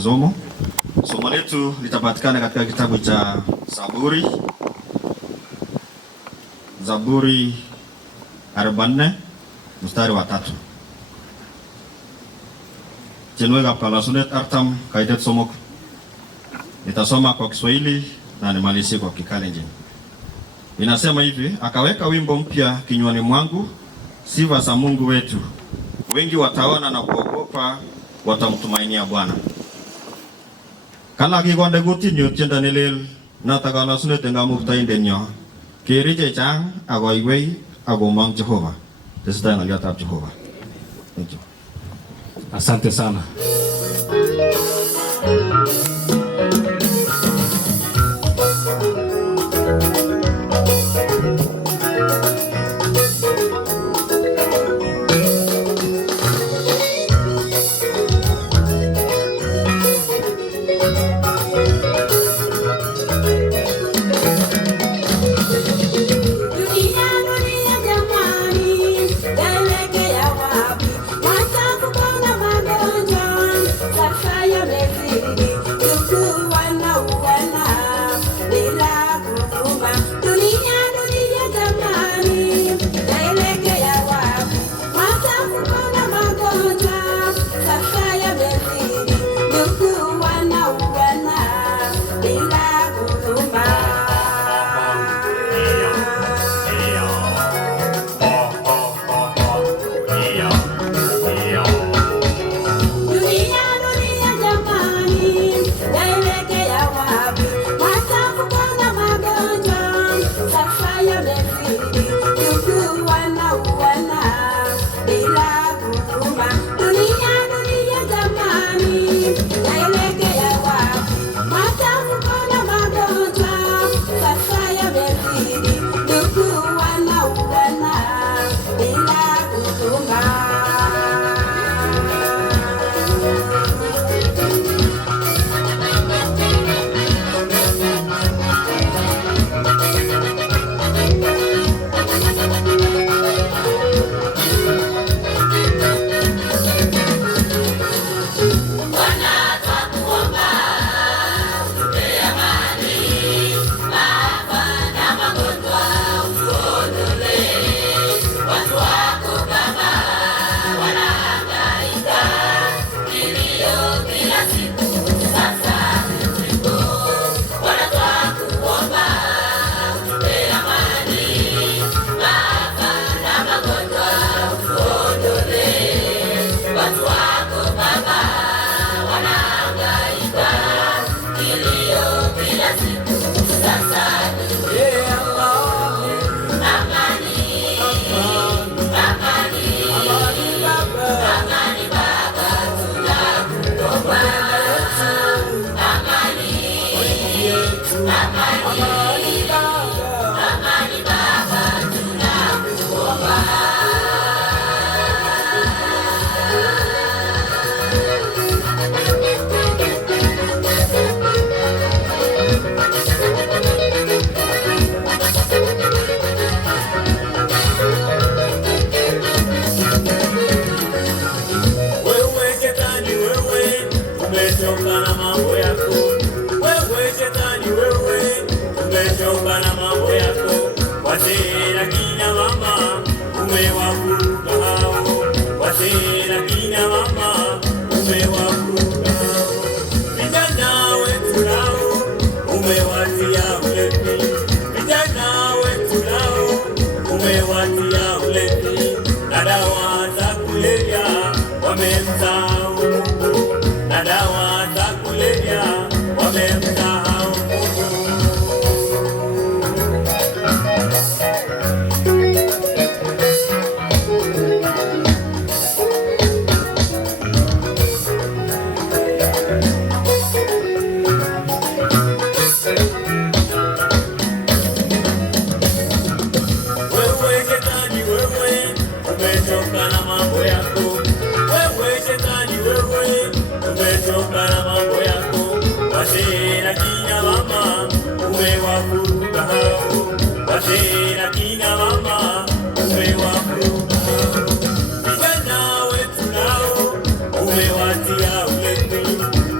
somo. Somo letu litapatikana katika kitabu cha Zaburi 44 mstari wa 3. Jenwega kwa sunet artam kaidet somok. Nitasoma kwa Kiswahili na nimalizie kwa Kikalenjin. Inasema hivi, akaweka wimbo mpya kinywani mwangu, sifa za Mungu wetu. Wengi wataona na kuogopa, watamtumainia Bwana. Kala kikonde kutit nyu tiendo nelel notok kalosunet eng kamuktaindet nyo. Keri chechang akoiwei akomong Jehova. Tesetai ng'oliotab Jehova. Thank you. Asante sana.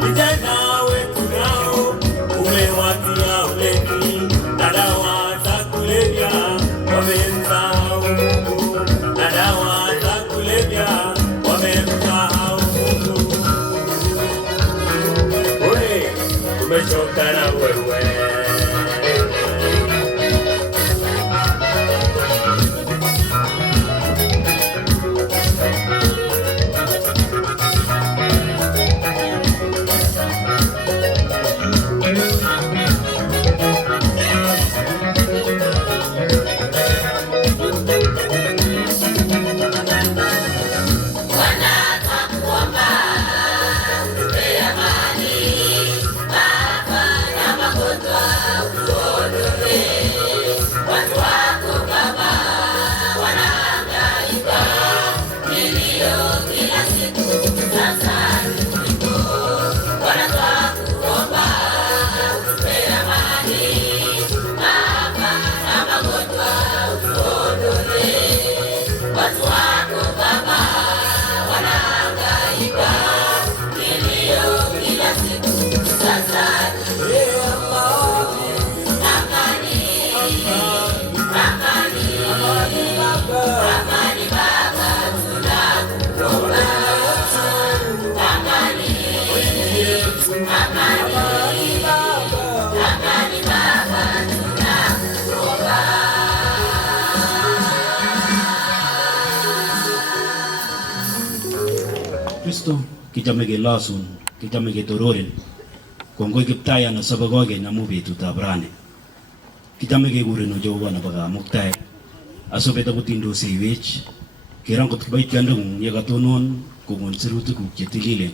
Vijana wamemsahau Mungu na dawa za kulevya wamemsahau Mungu. Wewe umechoka na wewe. Kristo kichame kelasun, kichame ketororen. Kongoi Kiptayat na saba kokeny amu betutab rani. Kichame kekuren Jehova nebo Kamuktaet. Asobet akot indoseiwech. Kerong kot kiboitiondeng'ung yekatonon kokon sirutikuk chetililen.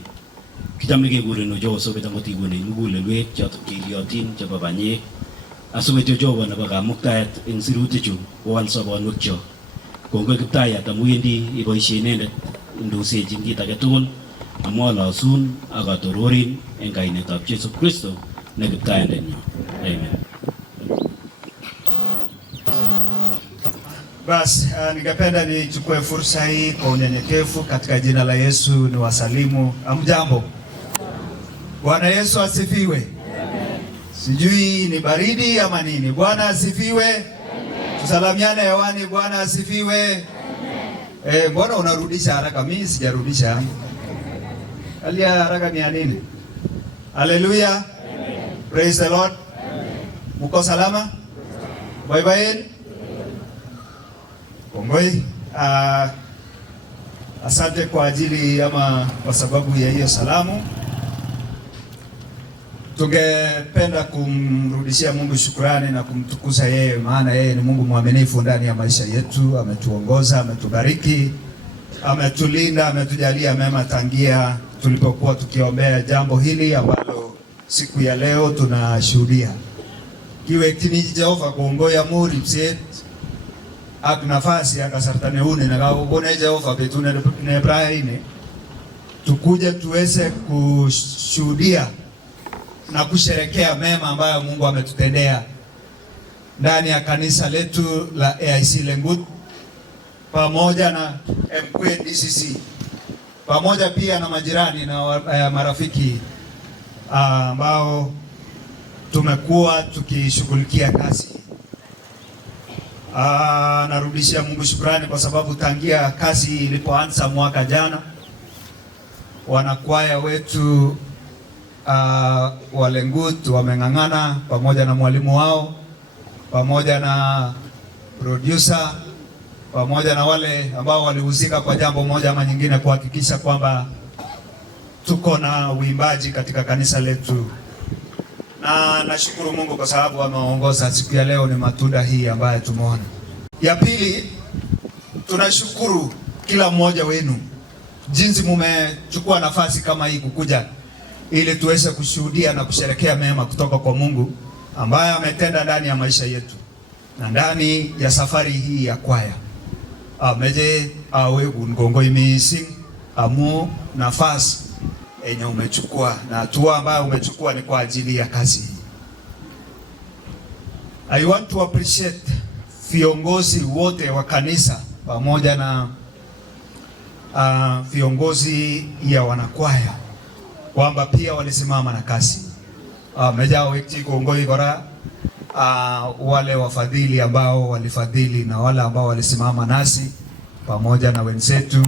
Kichame kekuren Jehova asobet akot ikonech mugulelwek chotok cheliotin chebo banyek. Asobet Jehova nebo Kamuktaet eng sirutichu kowal sobonwekchok. Kongoi Kiptayat amu wendi iboisie inendet indosechin kit age tugul amu alosun ak atororin eng kainetab Jesu Kristo ne Kiptayandenyo. Amen. Basi ningependa nichukue fursa hii kwa unyenyekevu katika jina la Yesu ni wasalimu. Amjambo. Bwana Yesu asifiwe. Amen. Sijui ni baridi ama nini. Bwana asifiwe. Amen. Tusalamiane hewani. Bwana asifiwe. Amen. Mbona unarudisha haraka? Mimi sijarudisha. Alia haraka ni ya nini? Hallelujah. Amen. Praise the Lord. Amen. Muko salama? Bye bye. Kongoi. Asante kwa ajili ama kwa sababu ya hiyo salamu. Tungependa kumrudishia Mungu shukrani na kumtukuza yeye, maana yeye ni Mungu mwaminifu ndani ya maisha yetu. Ametuongoza, ametubariki, ametulinda, ametujalia mema tangia tulipokuwa tukiombea jambo hili ambalo siku ya leo tunashuhudia. Kiwe kini Jehova kuongoya muri pset ak nafasi akasartane une na kaubone Jehova betune ne Ibrahim tukuje tuweze kushuhudia na kusherekea mema ambayo Mungu ametutendea ndani ya kanisa letu la AIC Lengut pamoja na MKNDCC pamoja pia na majirani na marafiki ambao tumekuwa tukishughulikia kazi. Narudishia Mungu shukrani kwa sababu tangia kazi ilipoanza mwaka jana, wanakwaya wetu wa Lengut wameng'ang'ana pamoja na mwalimu wao, pamoja na producer, pamoja na wale ambao walihusika kwa jambo moja ama nyingine kuhakikisha kwamba tuko na uimbaji katika kanisa letu. Na nashukuru Mungu kwa sababu ameongoza siku ya leo, ni matunda hii ambayo tumeona. Ya pili, tunashukuru kila mmoja wenu jinsi mumechukua nafasi kama hii kukuja ili tuweze kushuhudia na kusherekea mema kutoka kwa Mungu ambaye ametenda ndani ya maisha yetu na ndani ya safari hii ya kwaya. Ameje awe Kongoi missing amu nafasi enye umechukua na hatua ambayo umechukua ni kwa ajili ya kazi hii. I want to appreciate viongozi wote wa kanisa pamoja na viongozi ya wanakwaya kwamba pia walisimama na kazi. Meja wekti Kongoi kora wale wafadhili ambao walifadhili na wale ambao walisimama nasi pamoja na wenzetu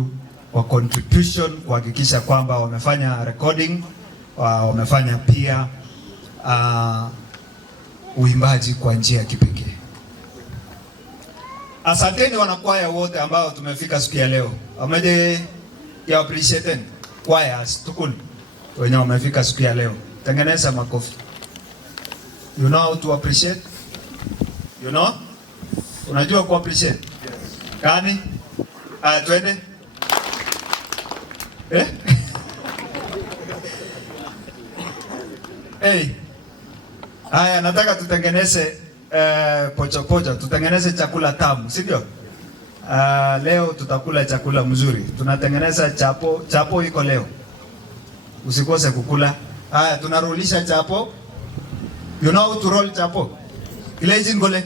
kwa contribution kuhakikisha kwamba wamefanya recording, wamefanya pia uimbaji kwa njia ya kipekee. Asanteni wanakwaya wote ambao tumefika siku ya leo. Ameje ya appreciate choirs tukuni wenye wamefika siku ya leo. Tengeneza makofi. You know how to appreciate? You know? Unajua ku appreciate? Kani? Twende. Hey. Haya, nataka tutengeneze pochopocho, tutengeneze chakula tamu, si ndio? Leo tutakula chakula mzuri. Tunatengeneza chapo, chapo iko leo. Usikose kukula. Haya, tunarolisha chapo. You know how to roll chapo? Ile jingole.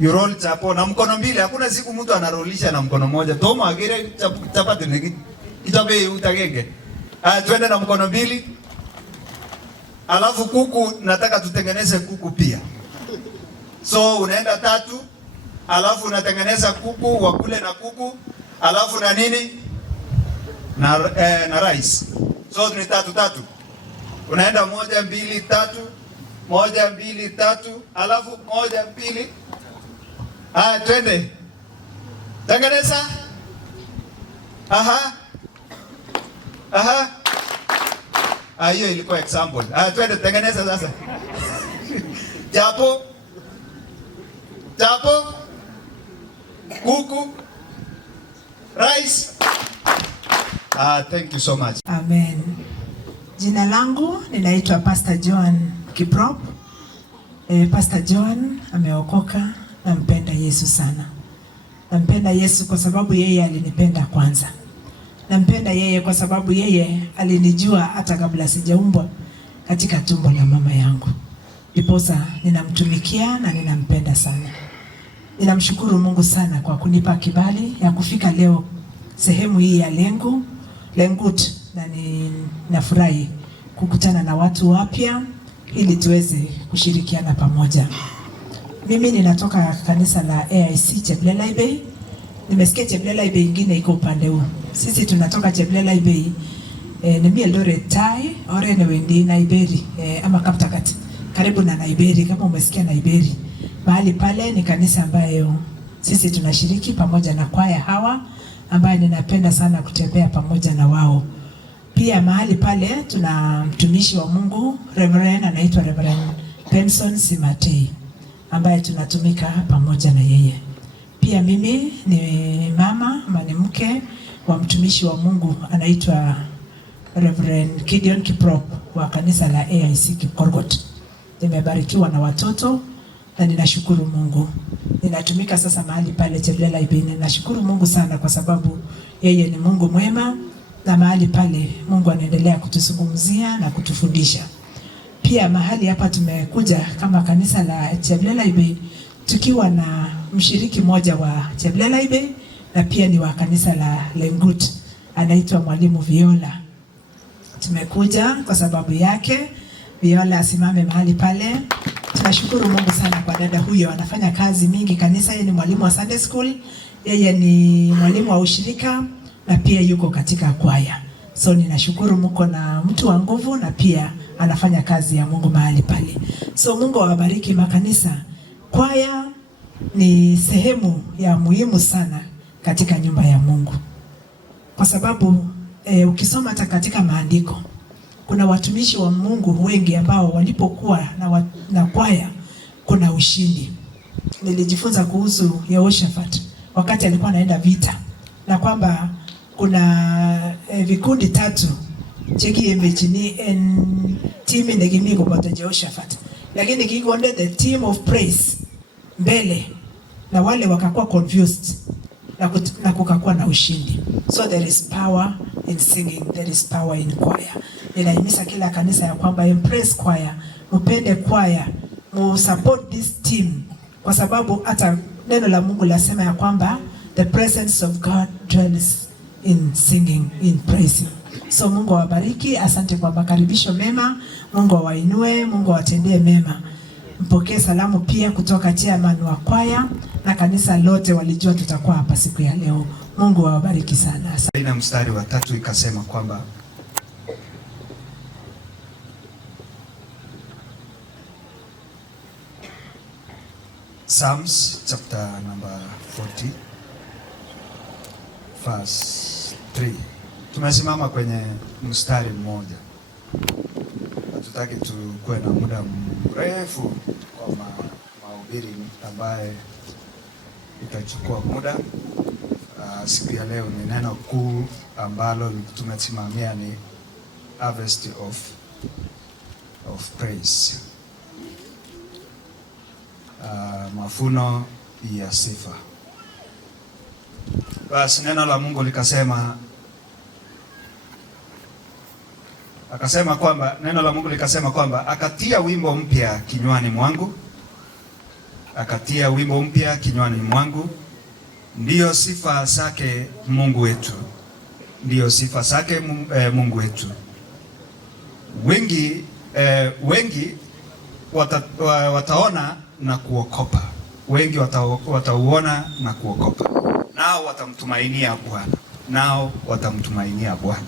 You roll chapo na mkono mbili. Hakuna siku mtu anarolisha na mkono moja. Toma agire chapati niki. Itabe utagenge. Twende na mkono mbili. Alafu kuku nataka tutengeneze kuku pia. So unaenda 3, alafu unatengeneza kuku, wakule na kuku, alafu na nini? Na rice. So ni 3. Unaenda 1 2 3, 1 2 3, alafu 1 2. Twende. Tengeneza. Aha. Hiyo ilikuwa example. Twende tengeneza sasa. Chapo. Kuku. Rice. Thank you so much. Amen. Jina langu ninaitwa Pastor Joan Kiprop. Pastor Joan ameokoka, nampenda Yesu sana. Nampenda Yesu kwa sababu yeye alinipenda kwanza. Nampenda yeye kwa sababu yeye alinijua hata kabla sijaumbwa katika tumbo la mama yangu. Ndiposa ninamtumikia na ninampenda sana. Ninamshukuru Mungu sana kwa kunipa kibali ya kufika leo sehemu hii ya Lengut, na ninafurahi kukutana na watu wapya ili tuweze kushirikiana pamoja. Mimi ninatoka kanisa la AIC Cheblelai Bay. Nimesikia Cheblelai Bay ingine iko upande huu. Sisi tunatoka Cheblelai Bay. Ni Eldoret Tai, ore ni wendi Naiberi, ama Kaptagat. Karibu na Naiberi, kama umesikia Naiberi. Mahali pale ni kanisa ambayo sisi tunashiriki pamoja na kwaya hawa ambaye ninapenda sana kutembea pamoja na wao. Pia mahali pale tuna mtumishi wa Mungu, Reverend anaitwa Reverend Benson Simatei, ambaye tunatumika pamoja na yeye. Pia mimi ni mama ama ni mke wa mtumishi wa Mungu anaitwa Reverend Gideon Kiprop wa kanisa la AIC Kipkorgot. Nimebarikiwa na watoto na ninashukuru Mungu. Ninatumika sasa mahali pale Cheblelai Bay. Ninashukuru Mungu sana kwa sababu yeye ni Mungu mwema, na mahali pale Mungu anaendelea kutuzungumzia na kutufundisha. Pia mahali hapa tumekuja kama kanisa la Cheblelai Bay tukiwa na mshiriki mmoja wa Cheblelai Bay na pia ni wa kanisa la Lengut, anaitwa Mwalimu Viola. Tumekuja kwa sababu yake Viola asimame mahali pale. Tunashukuru Mungu sana kwa dada huyo, anafanya kazi mingi kanisa. Yeye ni mwalimu wa Sunday school, yeye ni mwalimu wa ushirika na pia yuko katika kwaya. So ninashukuru Mungu na mtu wa nguvu, na pia anafanya kazi ya Mungu mahali pale. So Mungu awabariki makanisa. Kwaya ni sehemu ya muhimu sana katika nyumba ya Mungu. Kwa sababu ukisoma hata katika maandiko kuna watumishi wa Mungu wengi ambao walipokuwa na kwaya kuna ushindi. Nilijifunza kuhusu Yehoshafat wakati alikuwa anaenda vita, na kwamba kuna vikundi 3 cheki emechini en team ndegimi kupata Yehoshafat, lakini kikonde the team of praise mbele na wale wakakuwa confused na kukakuwa na ushindi. So there is power in singing, there is power in choir. Ninahimiza kila kanisa ya kwamba embrace choir, mpende choir, support this team, kwa sababu hata neno la Mungu lasema ya kwamba the presence of God dwells in singing, in praising. So Mungu awabariki, asante kwa makaribisho mema, Mungu awainue, Mungu awatendee mema. Mpokee salamu pia kutoka chairman wa kwaya na kanisa lote, walijua tutakuwa hapa siku ya leo. Mungu awabariki sana. Na mstari wa 3 ikasema kwamba Psalms chapter number 40 verse 3. Tumesimama kwenye mstari mmoja. Hatutaki tukue na muda mrefu kwa mahubiri ambaye itachukua muda. Siku ya leo ni neno kuu ambalo tumesimamia ni harvest of praise. Mavuno ya sifa. Basi neno la Mungu likasema kwamba akatia wimbo mpya kinywani mwangu, akatia wimbo mpya kinywani mwangu, ndiyo sifa zake Mungu wetu, ndiyo sifa zake Mungu wetu. Wengi wataona na kuokopa, wengi watauona na kuokopa, nao watamtumainia Bwana, nao watamtumainia Bwana.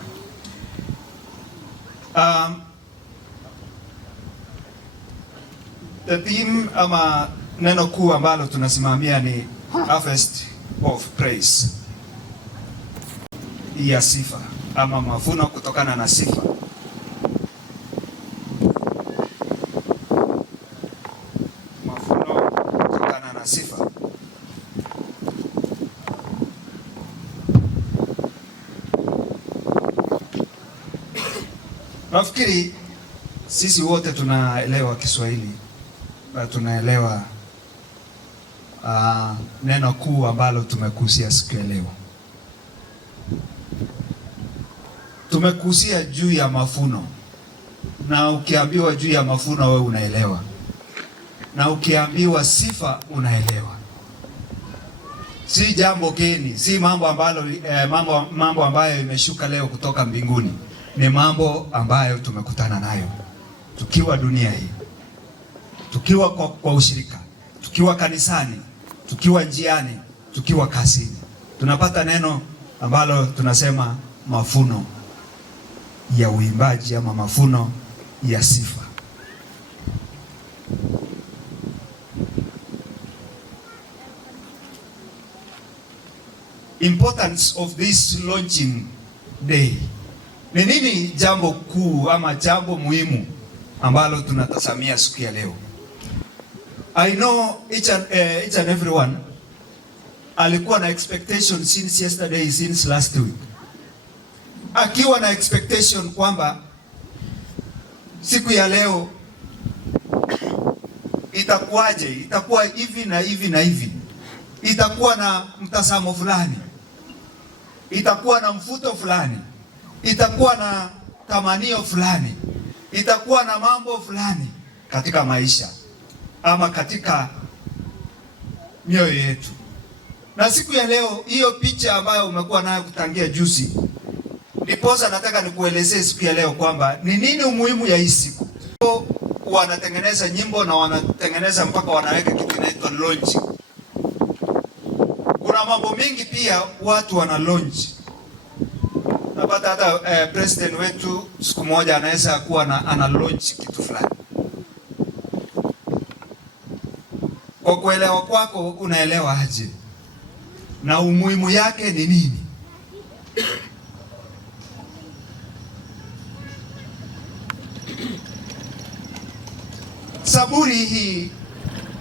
The theme ama neno kuu ambalo tunasimamia ni harvest of praise, ya sifa ama mavuno kutokana na sifa. Mavuno kutokana na sifa. Nafikiri sisi wote tunaelewa Kiswahili, tunaelewa neno kuu ambalo tumekusia siku ya leo. Tumekusia juu ya mavuno, na ukiambiwa juu ya mavuno wewe unaelewa, na ukiambiwa sifa unaelewa. Si jambo geni, si mambo ambayo imeshuka leo kutoka mbinguni. Ni mambo ambayo tumekutana nayo tukiwa dunia hii, tukiwa kwa ushirika, tukiwa kanisani, tukiwa njiani, tukiwa kazini. Tunapata neno ambalo tunasema mavuno ya uimbaji ama mavuno ya sifa. Importance of this launching day. Ni nini jambo kuu ama jambo muhimu ambalo tunatazamia siku ya leo? I know each and everyone alikuwa na expectation since yesterday, since last week. Akiwa na expectation kwamba siku ya leo itakuwaje, itakuwa hivi na hivi na hivi, itakuwa na mtazamo fulani, itakuwa na mfuto fulani, itakuwa na tamanio fulani, itakuwa na mambo fulani katika maisha ama katika mioyo yetu. Na siku ya leo hiyo picha ambayo umekuwa nayo kutangia juzi, ndiposa nataka nikuelezee siku ya leo kwamba ni nini umuhimu ya hii siku. Wanatengeneza nyimbo na wanatengeneza mpaka wanaweka kitu inaitwa launch. Kuna mambo mengi pia watu wana launch. Napata hata president wetu siku moja anaweza kuwa ana launch kitu fulani. Kwa kuelewa kwako unaelewa aje? Na umuhimu yake ni nini? Zaburi hii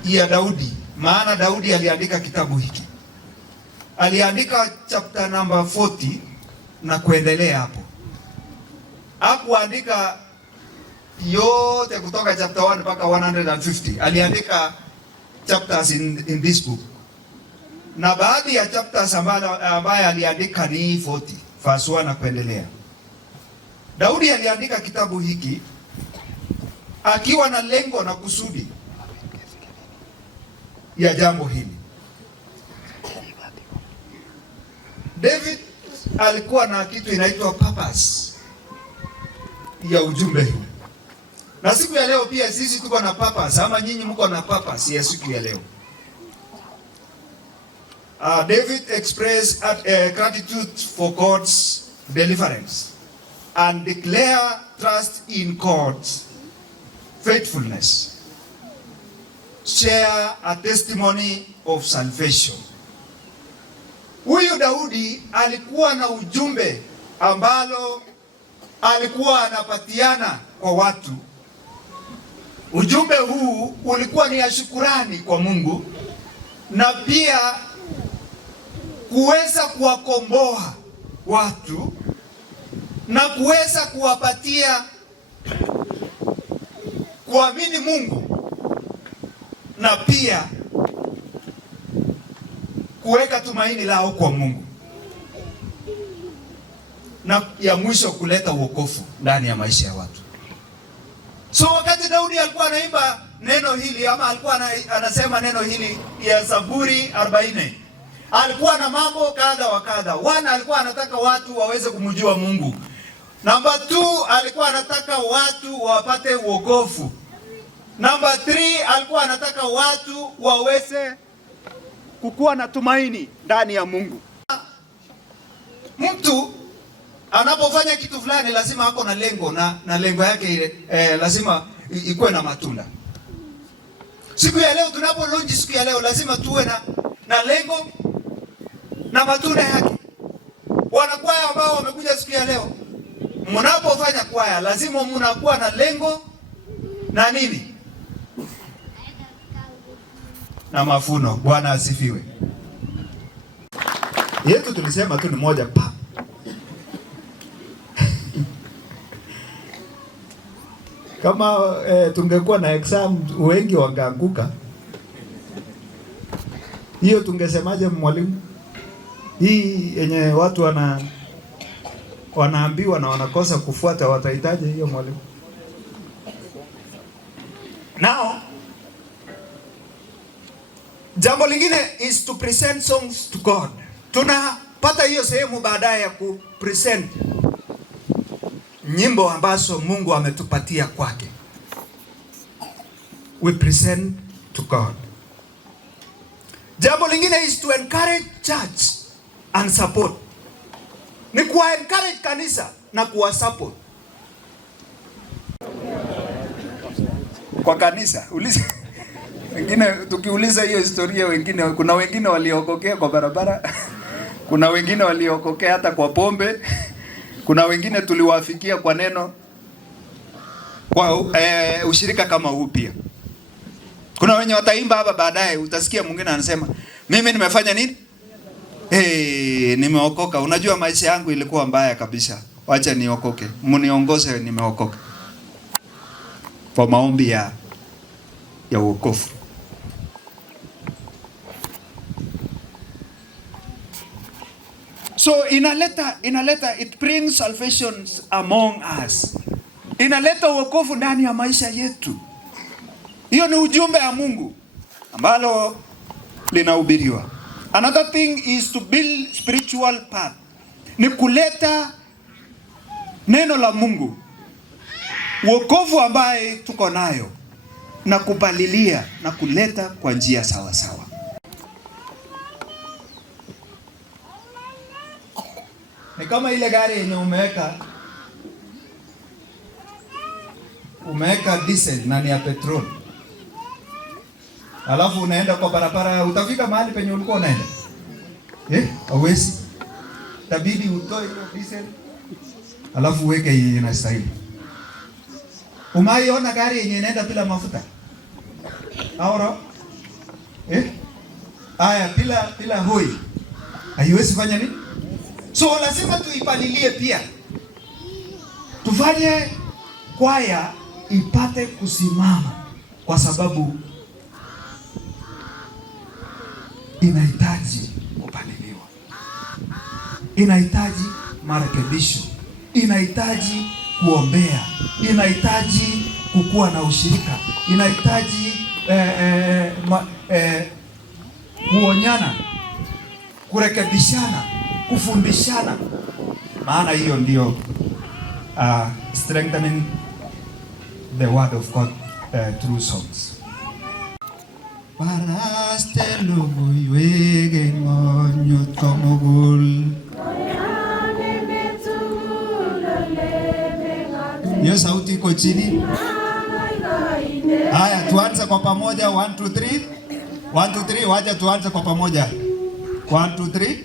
ya Daudi, maana Daudi aliandika kitabu hiki. Aliandika chapter number 40 na kuendelea hapo. Hakuandika yote kutoka chapter 1 mpaka 150. Aliandika chapters in this book. Na baadhi ya chapters ambaye aliandika ni 40 verse 1 na kuendelea. Daudi aliandika kitabu hiki akiwa na lengo na kusudi ya jambo hili. David alikuwa na kitu inaitwa purpose ya ujumbe huu. Na siku ya leo pia sisi tuko na purpose, ama nyinyi mko na purpose ya siku ya leo. David expressed gratitude for God's deliverance and declare trust in God's faithfulness. Share a testimony of salvation. Huyu Daudi alikuwa na ujumbe ambalo alikuwa anapatiana kwa watu. Ujumbe huu ulikuwa ni ya shukurani kwa Mungu na pia kuweza kuwakomboa watu na kuweza kuwapatia kuamini Mungu na pia kuweka tumaini lao kwa Mungu, na ya mwisho kuleta wokovu ndani ya maisha ya watu. So wakati Daudi alikuwa anaimba neno hili ama alikuwa anasema neno hili ya Zaburi 40, alikuwa na mambo kadha wa kadha. One, alikuwa anataka watu waweze kumjua Mungu. Number 2, alikuwa anataka watu wapate wokovu. Number 3, alikuwa anataka watu waweze kukuwa na tumaini ndani ya Mungu. Mtu anapofanya kitu fulani lazima ako na lengo, na lengo yake ile lazima ikuwe na matunda. Siku ya leo tunapo launch siku ya leo lazima tuwe na lengo na matunda yake. Wanakwaya ambao wamekuja siku ya leo, mnapofanya kwaya lazima mnakuwa na lengo na nini? Na mafuno. Bwana asifiwe. Yetu tulisema tu ni moja pa. Kama tungekuwa na exam wengi wangeanguka, hiyo tungesemaje mwalimu? Hii yenye watu wanaambiwa na wanakosa kufuata, watahitaji hiyo mwalimu? Now, jambo lingine is to present songs to God. Tunapata hiyo sehemu baadaye ya ku present nyimbo ambazo Mungu ametupatia kwake. We present to God. Jambo lingine is to encourage church and support. Ni kuwa encourage kanisa na kuwa support. Kwa kanisa, uliza wengine, tukiuliza hiyo historia, wengine, kuna wengine waliokokea kwa barabara, kuna wengine waliokokea hata kwa pombe, kuna wengine tuliwafikia kwa neno, kwa ushirika kama huu pia. Kuna wenye wataimba hapa baadaye, utasikia mwingine anasema, mimi nimefanya nini? Nimeokoka. Unajua maisha yangu ilikuwa mbaya kabisa, wacha niokoke, mniongoze nimeokoka. Kwa maombi ya wokovu. So inaleta it brings salvation among us. Inaleta wokovu ndani ya maisha yetu. Hiyo ni ujumbe wa Mungu ambalo linahubiriwa. Another thing is to build spiritual path. Ni kuleta neno la Mungu, wokovu ambaye tuko nayo, na kupalilia na kuleta kwa njia sawa sawa. Ni kama ile gari yenye umeweka diesel na ni ya petrol. Alafu unaenda kwa barabara, utafika mahali penye ulikuwa unaenda? Hauwezi. Itabidi utoe hiyo diesel alafu uweke hii inastahili. Umaiona gari yenye inaenda bila mafuta? Aoro? Aya, bila hoi. Haiwezi fanya nini? So lazima tuipalilie pia. Tufanye kwaya ipate kusimama, kwa sababu inahitaji kupaliliwa. Inahitaji marekebisho. Inahitaji kuombea. Inahitaji kukuwa na ushirika. Inahitaji kuonyana, kurekebishana, kufundishana. Maana hiyo ndio strengthening the word of God through songs. Hiyo sauti iko chini. Haya, tuanze kwa pamoja. 1 2 3. 1 2 3, wacha tuanze kwa pamoja. 1 2 3.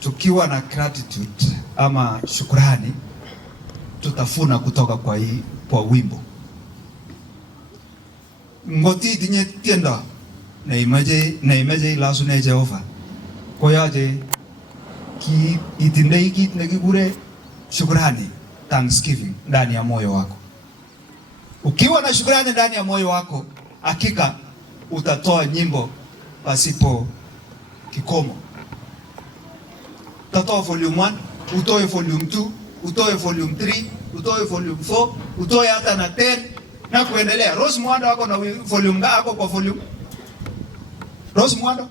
Tukiwa na gratitude ama shukrani, tutafuna kutoka kwa wimbo. Ngoti tinye tienda na imaje lasu na Jehova. Kwa yaje ki itindai kit nekikure shukrani, thanksgiving ndani ya moyo wako. Ukiwa na shukrani ndani ya moyo wako, hakika utatoa nyimbo pasipo kikomo. Utatoa volume 1, utoe volume 2, utoe volume 3, utoe volume 4, utoe hata na 10 na kuendelea. Rose Muhando wako na volume ngako kwa volume. Rose Muhando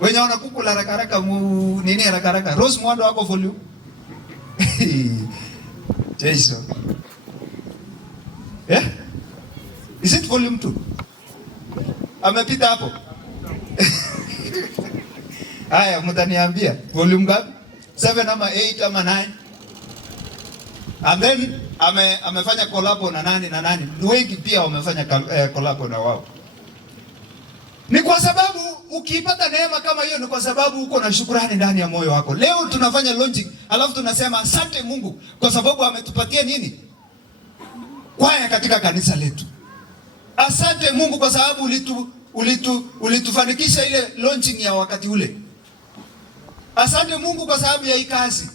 wenye wanakukula haraka nini haraka. Rose Muhando wako volume. Jason. Yeah? Is it volume 2? Amepita hapo. Haya, mtaniambia volume ngapi? 7 ama 8 ama 9? And then amefanya collab na nani? Wengi pia wamefanya collab na wao. Ni kwa sababu ukipata neema kama hiyo, ni kwa sababu uko na shukrani ndani ya moyo wako. Leo tunafanya launching, alafu tunasema asante Mungu kwa sababu ametupatia nini? Kwaya katika kanisa letu. Asante Mungu kwa sababu ulitufanikisha ile launching ya wakati ule. Asante Mungu kwa sababu ya hii kazi.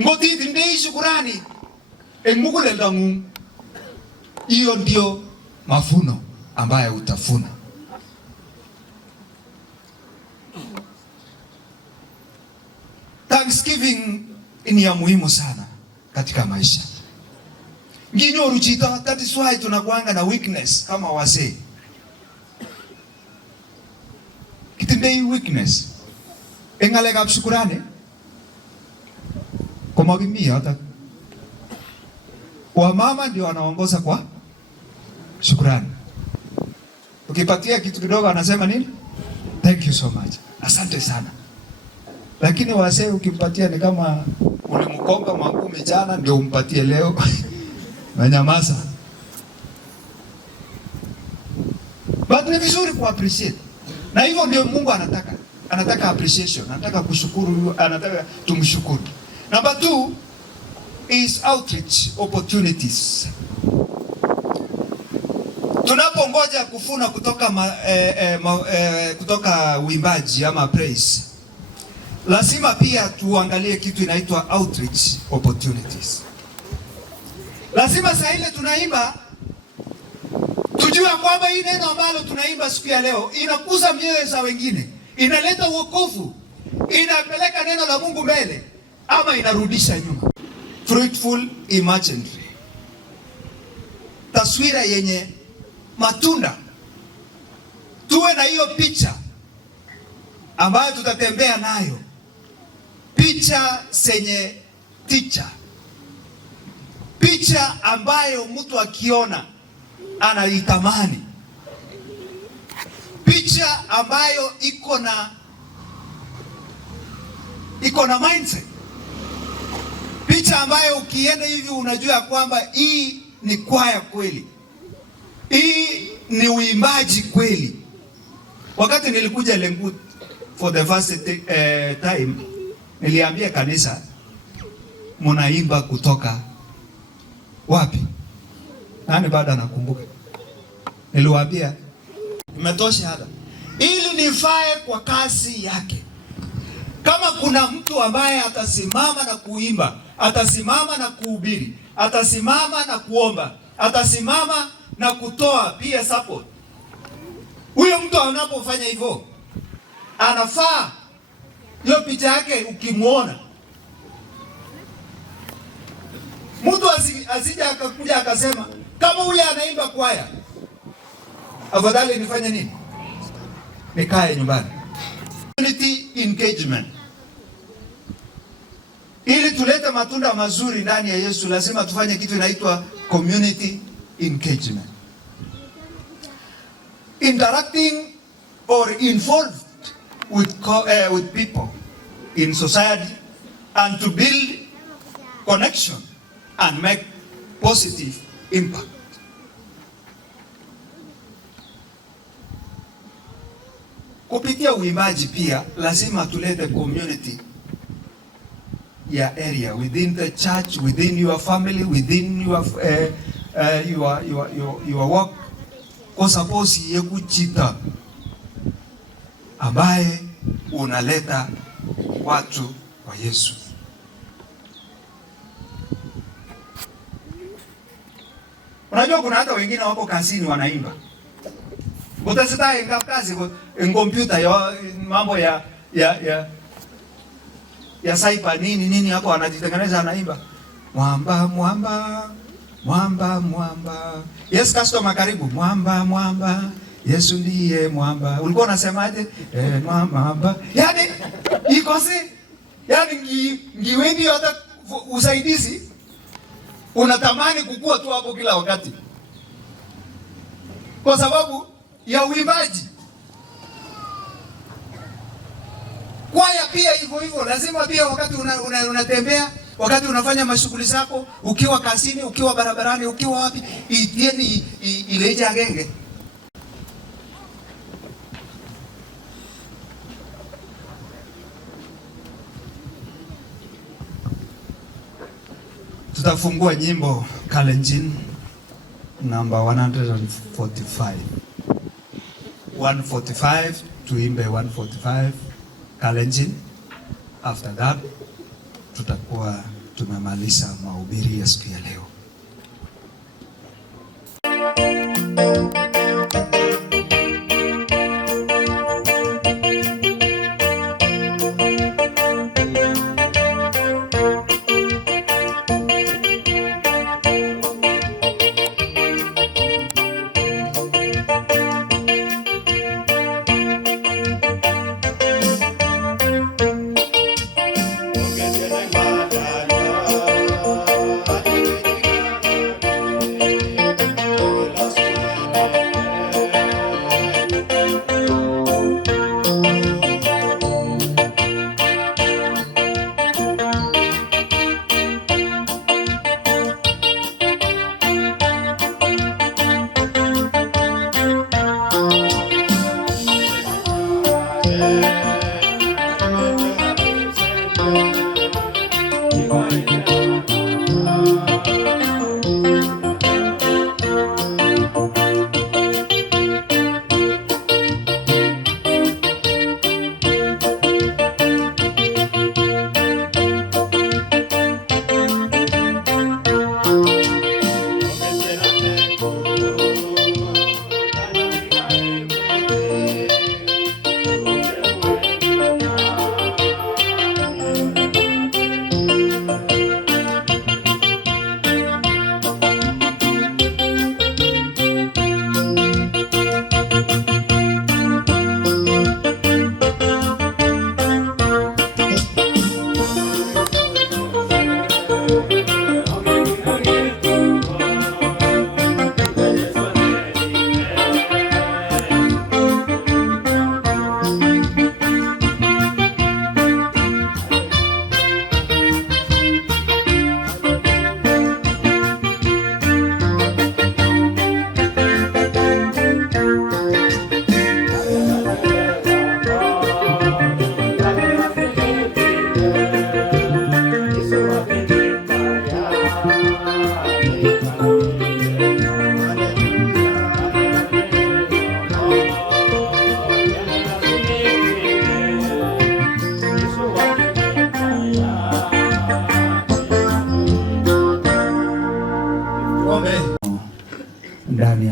Ngoti ndei shukrani. Mungu lenda Mungu. Hiyo ndio mafuno ambayo utafuna. Thanksgiving ni ya muhimu sana katika maisha. Nginyo ruchita, that is why tunakuanga na weakness kama wazee. Kitindei weakness. Engalega shukrani. Kwa mimi hata wa mama ndio wanaongoza kwa shukrani. Ukipatia kitu kidogo anasema nini? Thank you so much. Asante sana. Lakini wazee ukimpatia ni kama ulimkonga mangumi jana ndio umpatie leo. Wanyamaza. But ni vizuri ku appreciate. Na hivyo ndio Mungu anataka. Anataka appreciation, anataka kushukuru, anataka tumshukuru. Number 2 is outreach opportunities. Tunapongoja kufuna kutoka uimbaji ama praise, lazima pia tuangalie kitu inaitwa outreach opportunities. Lazima saa ile tunaimba tujue kwamba hii neno ambalo tunaimba siku ya leo inakuza mioyo za wengine, inaleta wokovu, inapeleka neno la Mungu mbele ama inarudisha nyuma. Fruitful imagery, taswira yenye matunda. Tuwe na hiyo picha ambayo tutatembea nayo, picha zenye ticha, picha ambayo mtu akiona anaitamani, picha ambayo iko na mindset, picha ambayo ukienda hivi unajua kwamba hii ni kwaya kweli, hii ni uimbaji kweli. Wakati nilikuja Lengut for the first time, niliambia kanisa, munaimba kutoka wapi? Nani bado anakumbuka? Niliwaambia imetosha hata ili nifae kwa kazi yake. Kama kuna mtu ambaye atasimama na kuimba, atasimama na kuhubiri, atasimama na kuomba, atasimama na kutoa pia support, huyo mtu anapofanya hivyo anafaa. Hiyo picha yake ukimwona, mtu asija akakuja akasema kama ule anaimba kwaya, afadhali nifanye nini? Nikae nyumbani. Community engagement. Ili tulete matunda mazuri ndani ya Yesu, lazima tufanye kitu inaitwa community engagement. Interacting or involved with people in society and to build connection and make positive impact. Kupitia uimbaji pia lazima tulete community ya area, within the church, within your family, within your work. Kwa suppose yekuchita ambaye unaleta watu kwa Yesu. Unajua kuna hata wengine wako kazini wanaimba. Utasita inga kazi in computer ya mambo ya cyber nini hapo anajitengeneza anaimba. Mwamba mwamba mwamba mwamba. Yes customer karibu. Mwamba mwamba. Yesu ndiye mwamba. Ulikuwa unasemaje? Mwamba. Yaani ikosi. Yaani ngiwendi hata usaidizi. Unatamani kukua tu hapo kila wakati. Kwa sababu ya uimbaji. Kwaya pia hivyo lazima pia wakati unatembea, wakati unafanya mashughuli zako, ukiwa kazini, ukiwa barabarani, ukiwa wapi, itieni ile agenge. Tutafungua nyimbo Kalenjin number 145. 145 tuimbe 145 Kalenjin. After that tutakuwa tumemaliza mahubiri ya siku ya leo.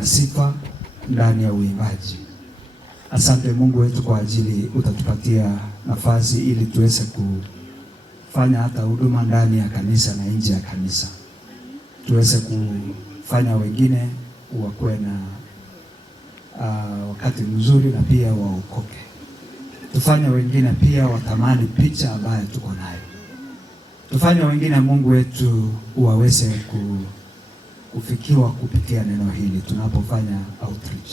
na sifa ndani ya uimbaji. Asante Mungu wetu kwa ajili utatupatia nafasi ili tuweze kufanya hata huduma ndani ya kanisa na nje ya kanisa. Tuweze kufanya wengine wakuwe na wakati mzuri na pia waokoke. Tufanye wengine pia watamani picha ambayo tuko nayo. Tufanye wengine Mungu wetu waweze kufikiwa kupitia neno hili tunapofanya outreach.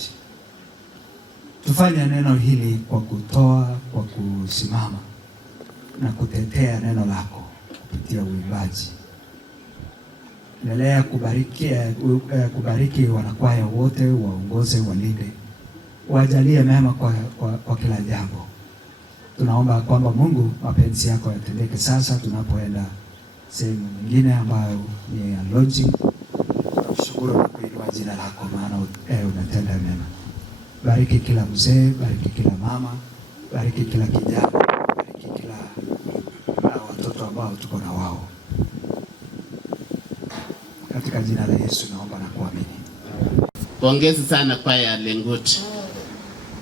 Tufanye neno hili kwa kutoa, kwa kusimama na kutetea neno lako kupitia uimbaji. Endelea kubariki wanakwaya wote, waongoze, walinde, wajalie mema kwa kila jambo. Tunaomba kwamba Mungu mapenzi yako yatendeke sasa tunapoenda sehemu nyingine ambayo ni ya lodging. Tunashukuru kwa kuinua jina lako maana unatenda mema. Bariki kila mzee, bariki kila mama, bariki kila kijana, bariki kila watoto ambao tuko na wao. Katika jina la Yesu naomba na kuamini. Pongezi sana kwa ya Lengut.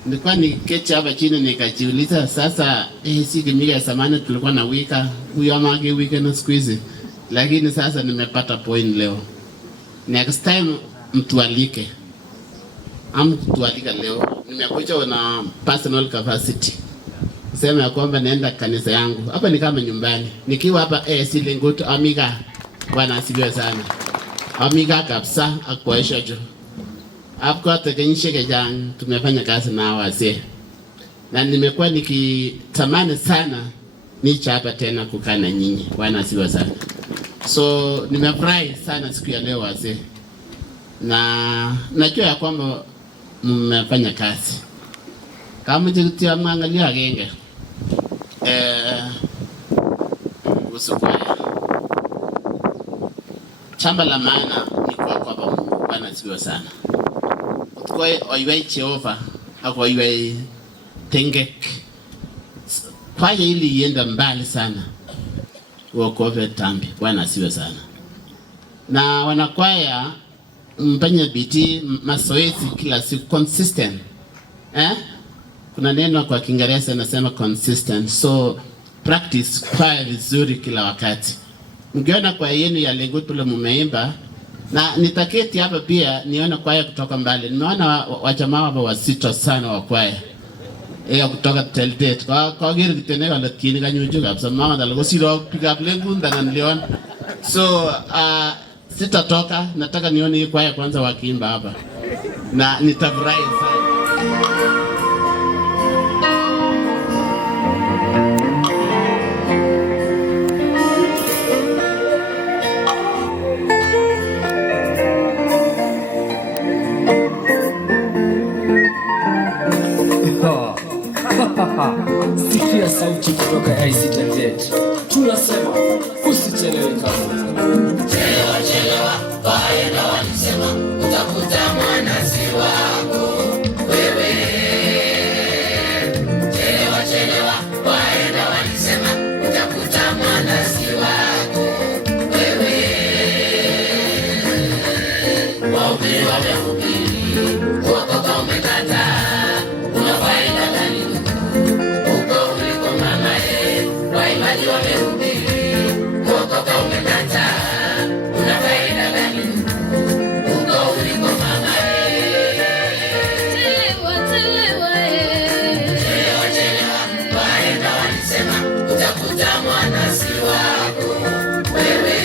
Nilikuwa niketi hapa chini nikajiuliza sasa si kimila ya zamani tulikuwa na wika huyo amage wika na squeeze. Lakini sasa nimepata point leo. Next time mtualike. Mtualika leo. Nimekuja na personal capacity. Sema ya kwamba naenda kanisa yangu. Hapa ni kama nyumbani. Nikiwa hapa si Lengut amiga. Bwana asifiwe sana. Amiga kabisa akwaisha jo. Hapo tekenyeshe kejang tumefanya kazi na wazee. Na nimekuwa nikitamani sana nicha hapa tena kukaa na nyinyi. Bwana asifiwe sana. So nimefurahi sana siku ya leo wazee. Na najua ya kwamba mmefanya kazi. Kama jitia mwangalia agenge. Usukwaya. Chamba la maana ni kwa Mungu. Bwana asifiwe sana. Kwa oiwei Jehova ako oiwei tengek kwaya ili ienda mbali sana uokoe tambi. Bwana asifiwe sana. Na wanakwaya mfanye bidii mazoezi kila siku consistent. Kuna neno kwa Kiingereza nasema consistent. So practice kwaya vizuri kila wakati. Mkiona kwa yenu ya Lengut tule mumeimba na nitaketi hapa pia niona kwaya kutoka mbali. Nimeona wajamaa hapa wasito sana wa kwaya. Kutoka Teldet. Kwa giri kitene wala kini kanyuju kabisa. Mama dalago siro pick up Lengut na niliona. So sitatoka, nataka nione hii kwaya kwanza wakiimba hapa. Na nitafurahi sana. Sikia sauti kutoka ICTZ. Tunasema usichelewe kama. Chelewa, waenda walisema utakuta mwanasi wako wewe. Chelewa, waenda walisema utakuta mwanasi wako wewe. Wahubiri wamehubiri, kuokoka umekataa, una faida gani? Uko uliko mama waimbaji wamehubiri, kuokoka umekataa, una faida gani? Uko uliko mama Chelewa, waenda walisema utakuta mwanasi wako wewe.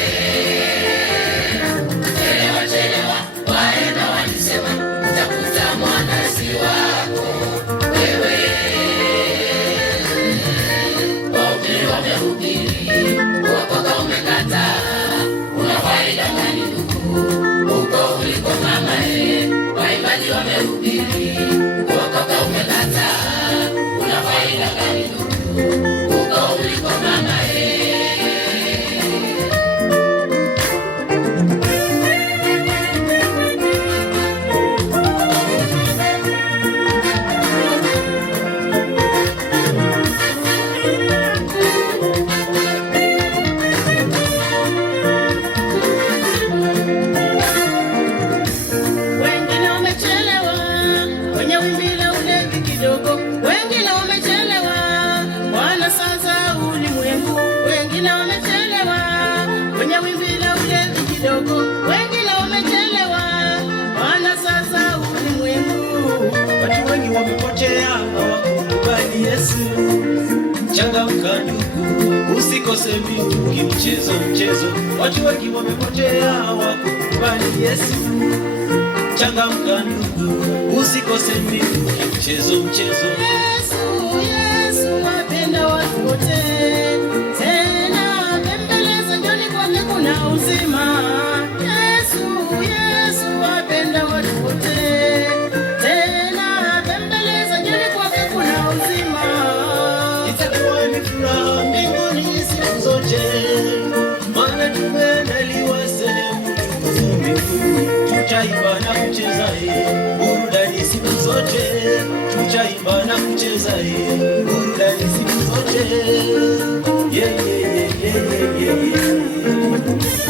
Chelewa, waenda walisema utakuta mwanasi wako wewe. Wahubiri wamehubiri, kuokoka umekataa, una faida gani ndugu? Uko uliko mama waimbaji wamehubiri, kuokoka umekataa, una faida gani ndugu? Uko uliko mama changamka ndugu, usikose mbingu kimchezo mchezo. Watu wengi wamepotea hawakukubali Yesu. Changamka ndugu, usikose mbingu kimchezo mchezo. Yesu wapenda watu wote, tena bembeleza njoni kwake kuna uzima. Yesu wapenda watu wote, tena bembeleza njoni kwake kuna uzima. Itakuwa ni furaha mbinguni siku zote, maana tumeandaliwa sehemu tukufu mbinguni. Tutaimba na kucheza burudani siku zote, tutaimba na kucheza burudani siku zote. Yeah, yeah, yeah, yeah, yeah.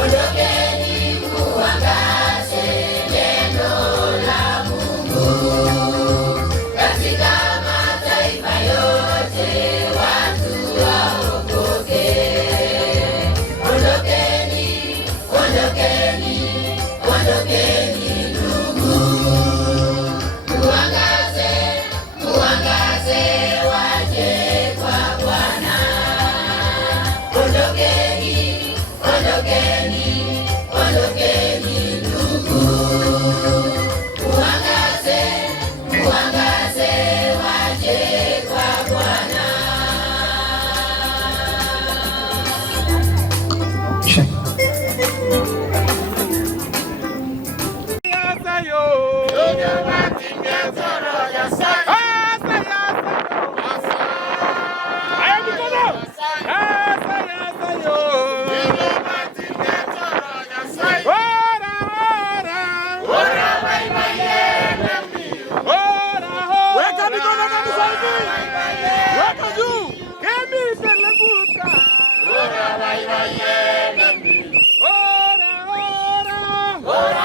Ondokeni muangaze neno la Vamos,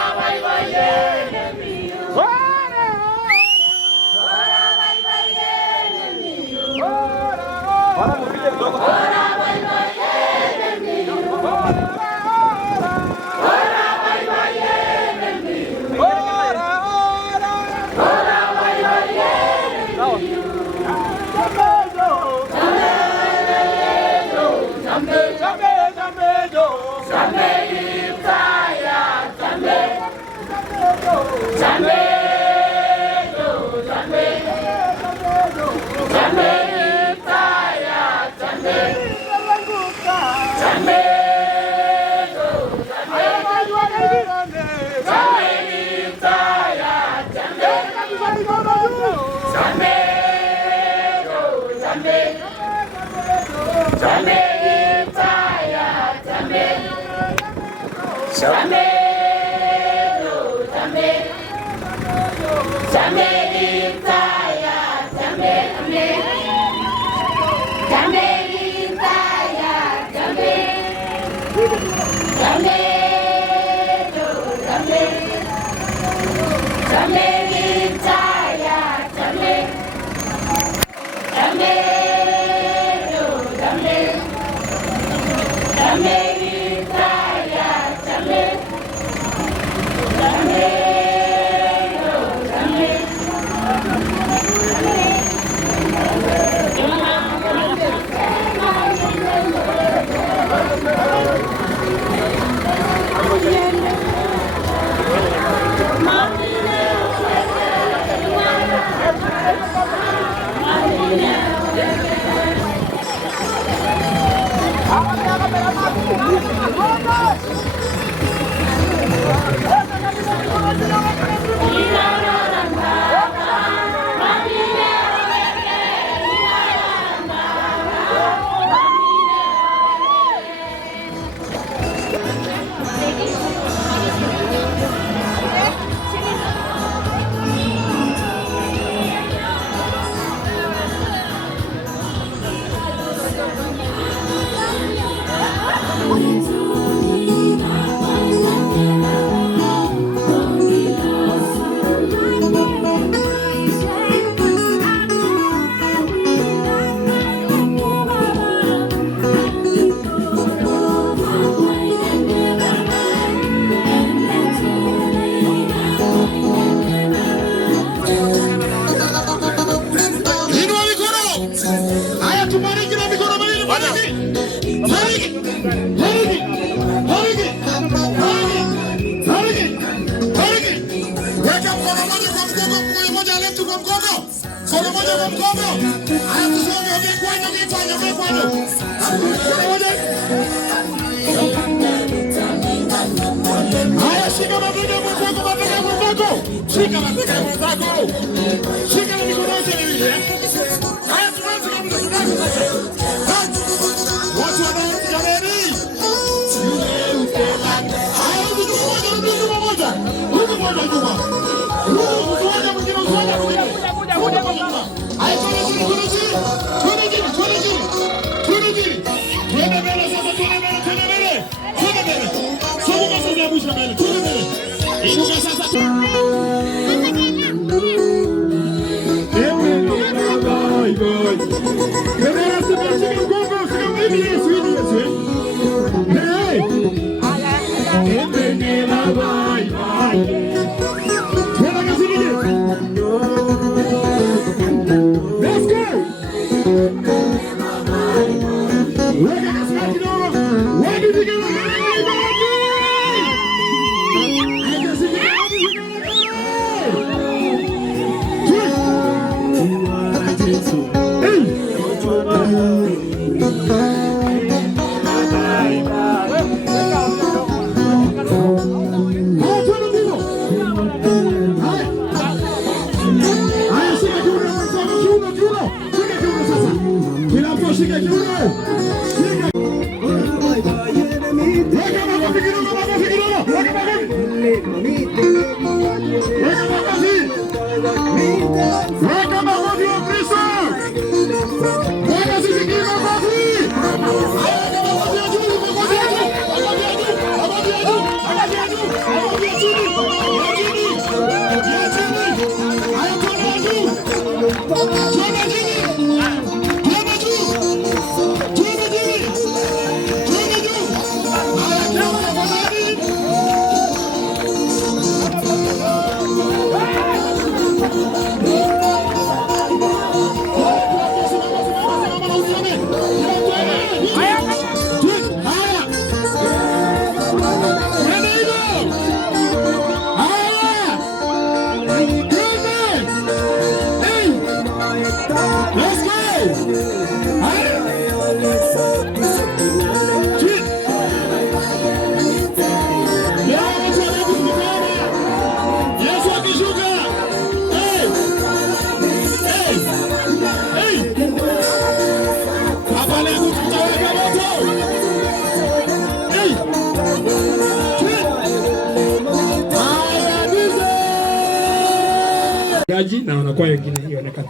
wachungaji na wanakwaya wengine ionekane.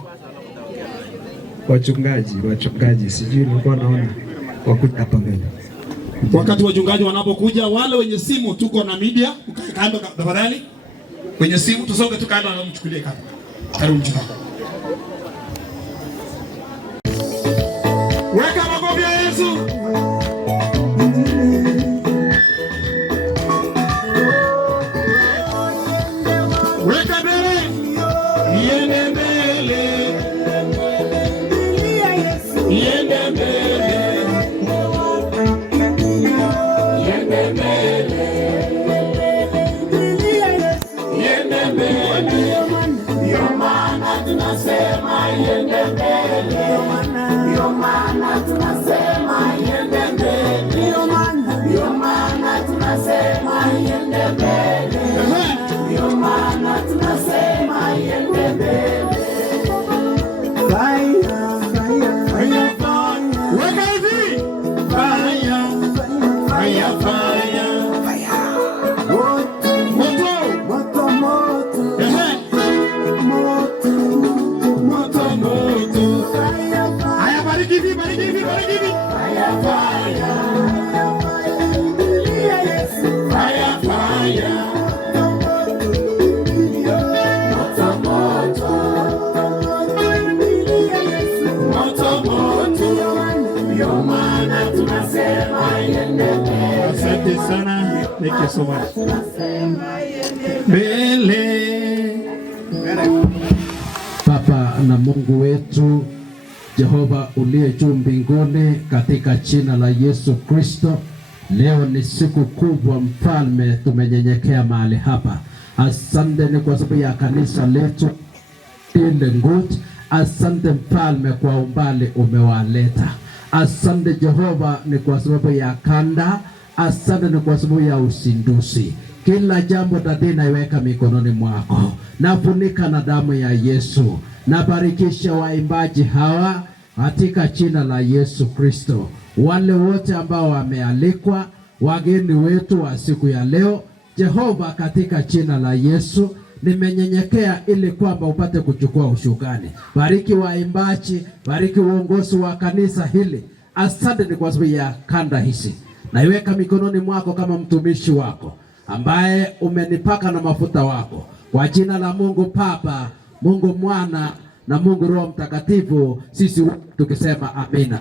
Wachungaji sijui nilikuwa naona wakuja hapa mbele. Wakati wachungaji wanapokuja, wale wenye simu tuko na media, kando tafadhali. Kwenye simu tusonge tu kando na mchukulie kando. Karibu mchungaji. Weka makofi ya Yesu. Weka mbele. Iende mbele. Iende mbele. Iende mbele. Iende mbele. Ndio maana tunasema iende mbele. Ndio maana tunasema iende mbele. Ndio maana tunasema iende mbele. Ndio maana tunasema iende mbele. Weka hivi. Fire. Haya, bariki hivi. Asante sana. Thank you so much. Baba na Mungu wetu Jehova uliye juu mbinguni, katika jina la Yesu Kristo, leo ni siku kubwa Mfalme, tumenyenyekea mahali hapa. Asante ni kwa sababu ya kanisa letu Lengut. Asante Mfalme kwa umbali umewaleta. Asante Jehova ni kwa sababu ya kanda. Asante ni kwa sababu ya usinduzi. Kila jambo dadi naiweka mikononi mwako. Nafunika na damu ya Yesu. Nabarikisha waimbaji hawa katika jina la Yesu Kristo. Wale wote ambao wamealikwa, wageni wetu wa siku ya leo, Jehova katika jina la Yesu, nimenyenyekea ili kwamba upate kuchukua ushukani. Bariki waimbaji, bariki uongozi wa kanisa hili. Asante ni kwa sababu ya kanda hizi. Naiweka mikononi mwako kama mtumishi wako ambaye umenipaka na mafuta wako. Kwa jina la Mungu Baba, Mungu Mwana na Mungu Roho Mtakatifu, sisi tukisema amina.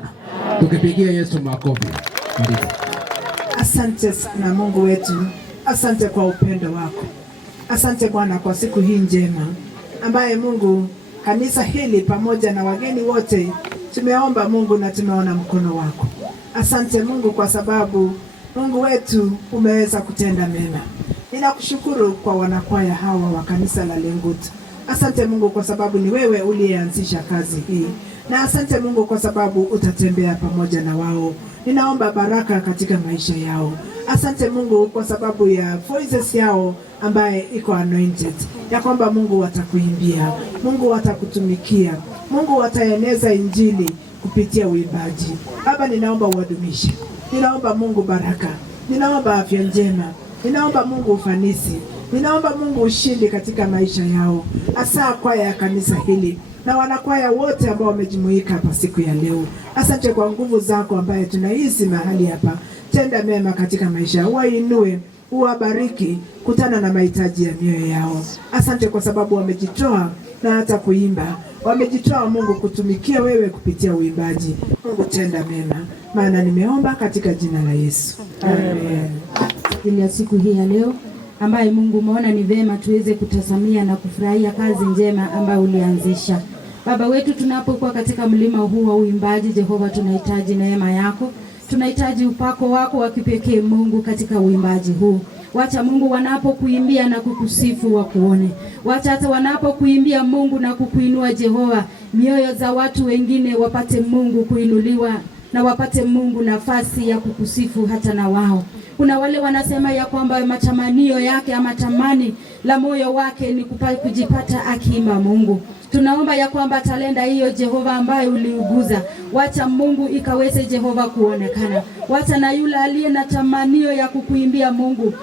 Tukipigia Yesu makofi. Asante sana Mungu wetu. Asante kwa upendo wako. Asante Bwana kwa siku hii njema ambaye Mungu kanisa hili pamoja na wageni wote tumeomba Mungu na tumeona mkono wako. Asante Mungu kwa sababu Mungu wetu umeweza kutenda mema. Ninakushukuru kwa wanakwaya hawa wa kanisa la Lengut. Asante Mungu kwa sababu ni wewe uliyeanzisha kazi hii. Na asante Mungu kwa sababu utatembea pamoja na wao. Ninaomba baraka katika maisha yao. Asante Mungu kwa sababu ya voices yao ambaye iko anointed. Ya kwamba Mungu watakuimbia, Mungu watakutumikia, Mungu wataeneza injili kupitia uimbaji. Baba, ninaomba uwadumishe. Ninaomba Mungu baraka. Ninaomba afya njema. Ninaomba Mungu ufanisi. Ninaomba Mungu ushindi katika maisha yao. Hasa kwaya ya kanisa hili na wanakwaya wote ambao wamejumuika hapa siku ya leo. Asante kwa nguvu zako ambaye tunaishi mahali hapa. Tenda mema katika maisha. Wainue, uwabariki, kutana na mahitaji ya mioyo yao. Asante kwa sababu wamejitoa na hata kuimba. Wamejitoa Mungu kutumikia wewe kupitia uimbaji. Mungu tenda mema. Maana nimeomba katika jina la Yesu. Amen. Ili ya siku hii ya leo ambaye Mungu umeona ni vema tuweze kutazamia na kufurahia kazi njema ambayo ulianzisha. Baba wetu, tunapokuwa katika mlima huu wa uimbaji, Jehova, tunahitaji neema yako. Tunahitaji upako wako wa kipekee Mungu katika uimbaji huu. Wacha Mungu wanapokuimbia na kukusifu wakuone. Wacha hata wanapokuimbia Mungu na kukuinua Jehova, mioyo za watu wengine wapate Mungu kuinuliwa na wapate Mungu nafasi ya kukusifu hata na wao. Kuna wale wanasema ya kwamba matamanio yake ama tamani la moyo wake ni kujipata akiimba Mungu. Tunaomba ya kwamba talenda hiyo Jehova ambayo uliuguza, wacha Mungu ikaweze Jehova kuonekana. Wacha na yule aliye na tamanio ya kukuimbia Mungu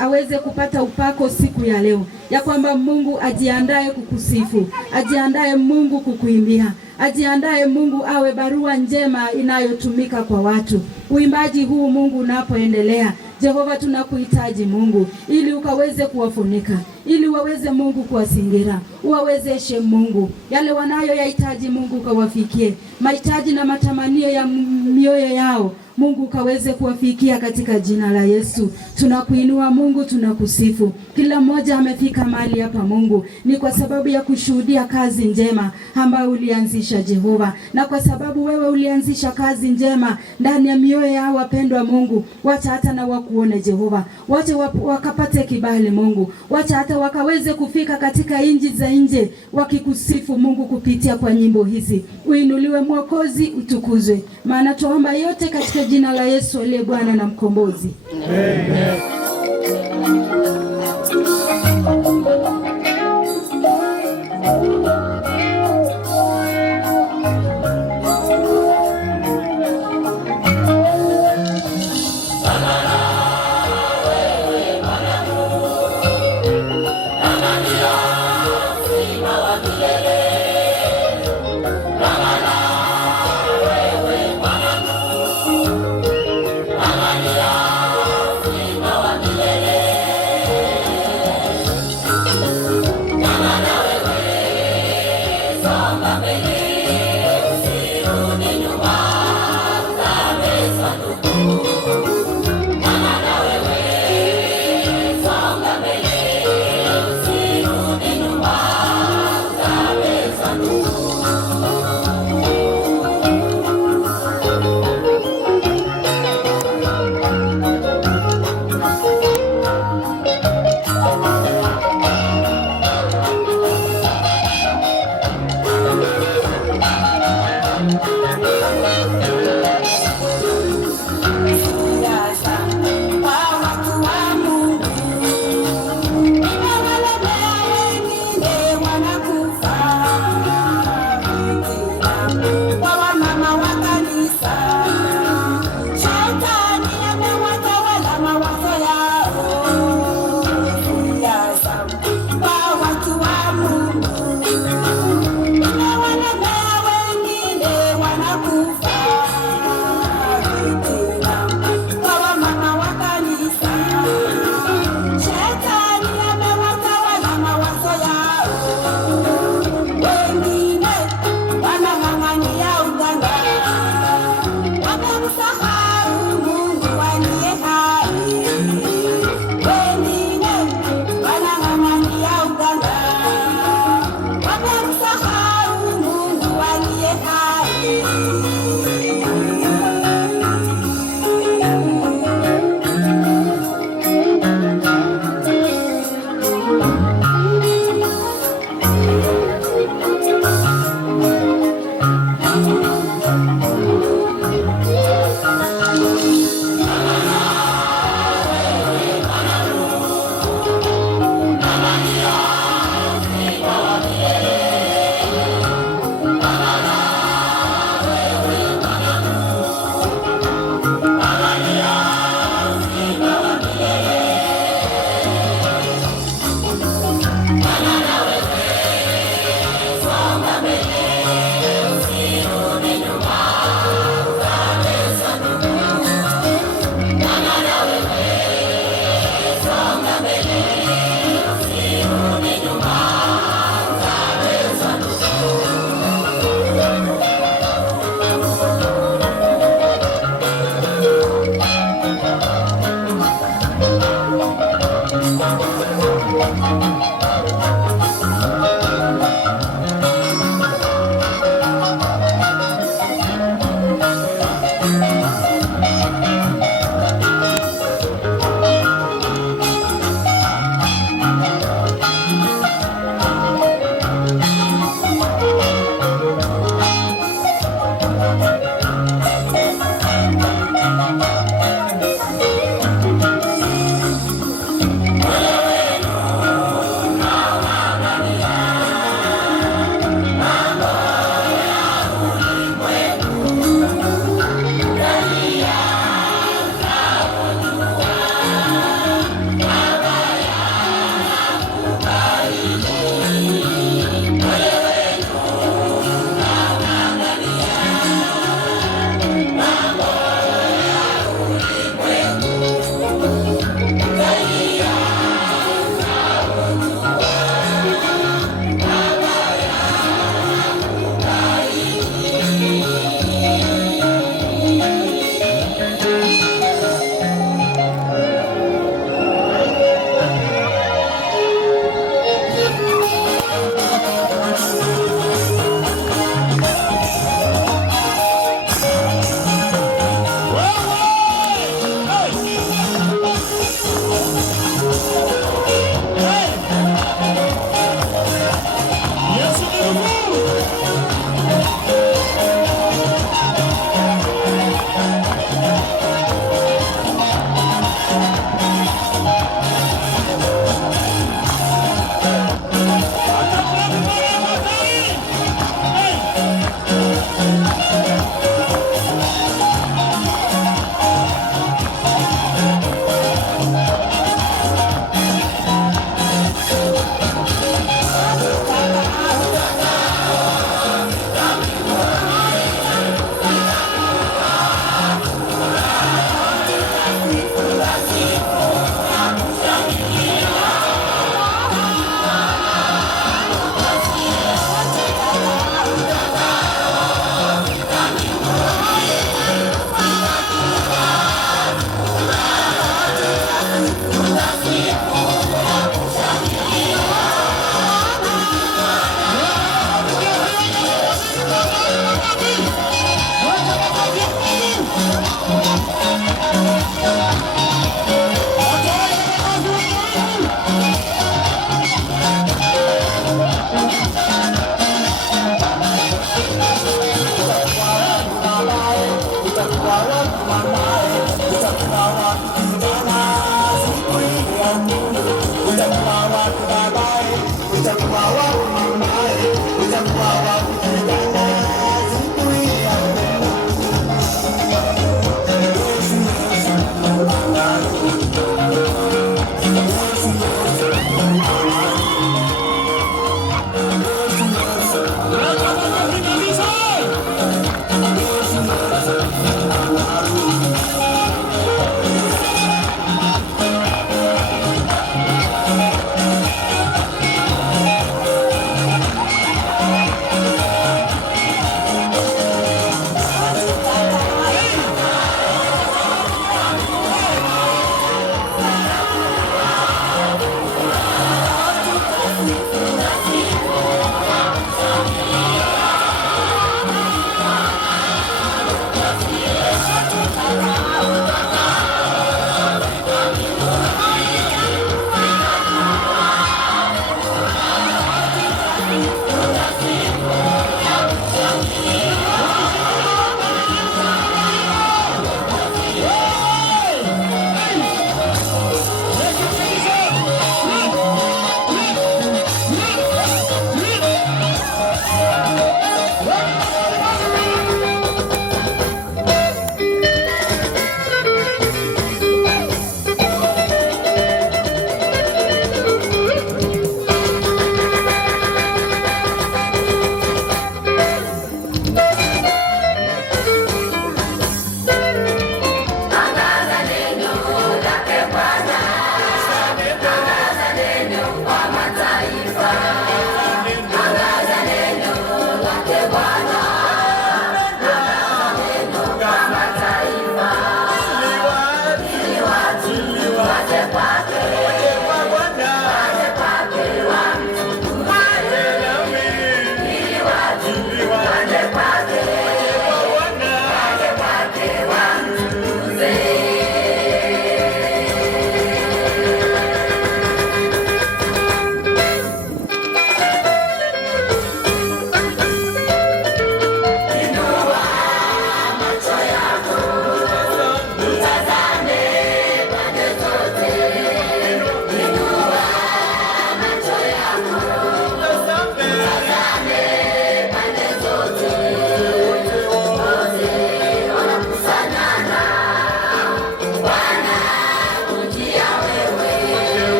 aweze kupata upako siku ya leo, ya kwamba Mungu ajiandae kukusifu, ajiandae Mungu kukuimbia, ajiandae Mungu awe barua njema inayotumika kwa watu. Uimbaji huu Mungu unapoendelea, Jehova tunakuhitaji Mungu, ili ukaweze kuwafunika, ili waweze Mungu kuwasingira, uwawezeshe Mungu yale wanayoyahitaji Mungu kawafikie, mahitaji na matamanio ya mioyo yao Mungu kaweze kuwafikia katika jina la Yesu. Tunakuinua Mungu, tunakusifu. Kila mmoja amefika mahali hapa Mungu ni kwa sababu ya kushuhudia kazi njema ambayo ulianzisha Jehova, na kwa sababu wewe ulianzisha kazi njema ndani ya mioyo yao wapendwa Mungu, wacha hata na wakuone Jehova, wacha wakapate kibali Mungu, wacha hata wakaweze kufika katika inji za nje wakikusifu Mungu kupitia kwa nyimbo hizi. Uinuliwe Mwokozi, utukuzwe, maana tuomba yote katika jina la Yesu aliye Bwana na mkombozi. Amen.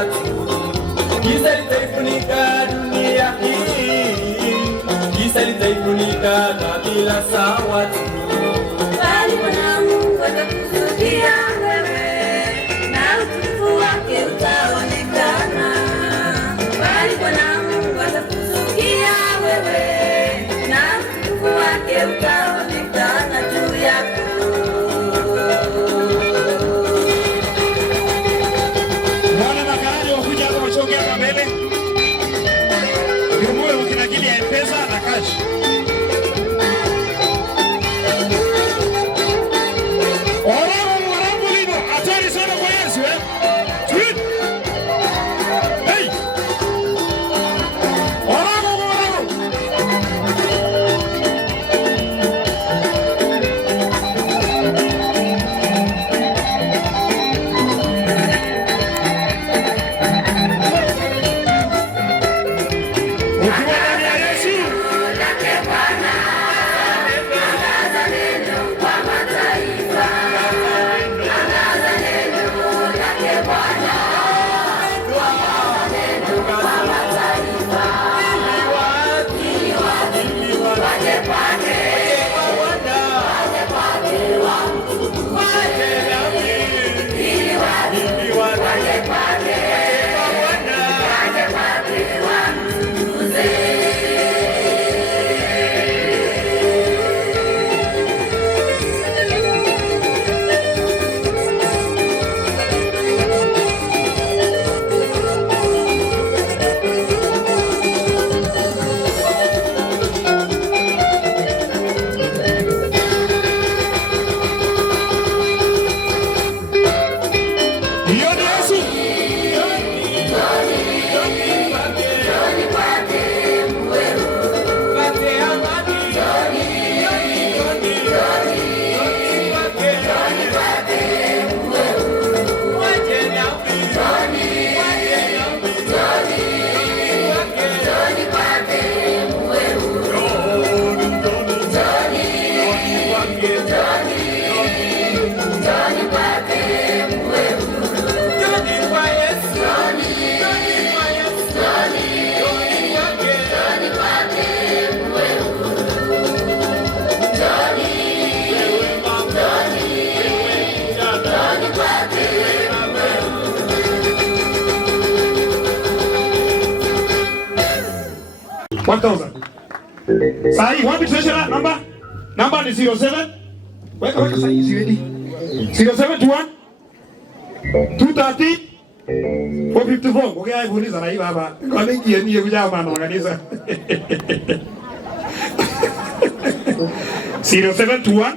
watu, giza litaifunika dunia hii, giza litaifunika kabila za watu. Bali Bwana Mungu atakusudia wewe, na utukufu wake utaonekana. Bali Bwana Mungu atakusudia wewe, na utukufu wake utaonekana juu yako. Wale makaraji wakuja hapa wachongea kwa mbele. Yumuwe ukinakili ya M-Pesa na cash. Warabu libo, hatari sana kwa Yesu Tweet. Hey. Warabu. Sahi, wapi treasurer number ni 07. Weka sahi siwedi. 0721 230 454. Ngoja ivuliza na hiyo hapa. Kwa nini yeye kuja maana organiza? 0721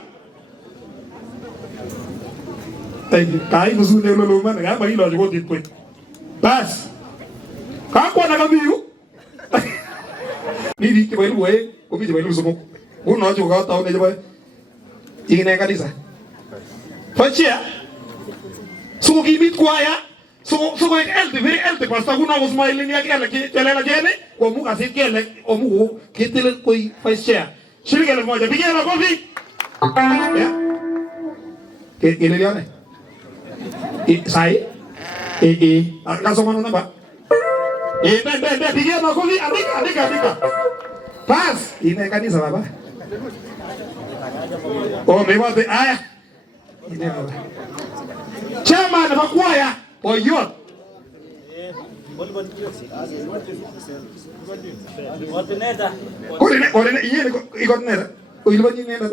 Kai mzungu lolo mana ngamba hilo aliko ditwe. Bas. Kakwa na kabiyu. Nidi ke bailu we, obi je bailu sumo. Uno acho ka ta one je bai. Ine kanisa. Fachia. Sumo ki mit kwaya. Sumo ek elte, very elte pasta kuna was mailin ya kele ki telela jene, ko mu ka sit kele, o mu ki tele koi fachia. Shiri kele moja, bigena kofi. Ya. Ke ile liane. Sai. Kaso mano namba. Pigia makofi, andika. Pass. Ine kanisa baba. Oh, mewate aya. Ine baba. Chama na makwaya. Oyot. Ordineta, iye ikodineta. Oilibani nenda.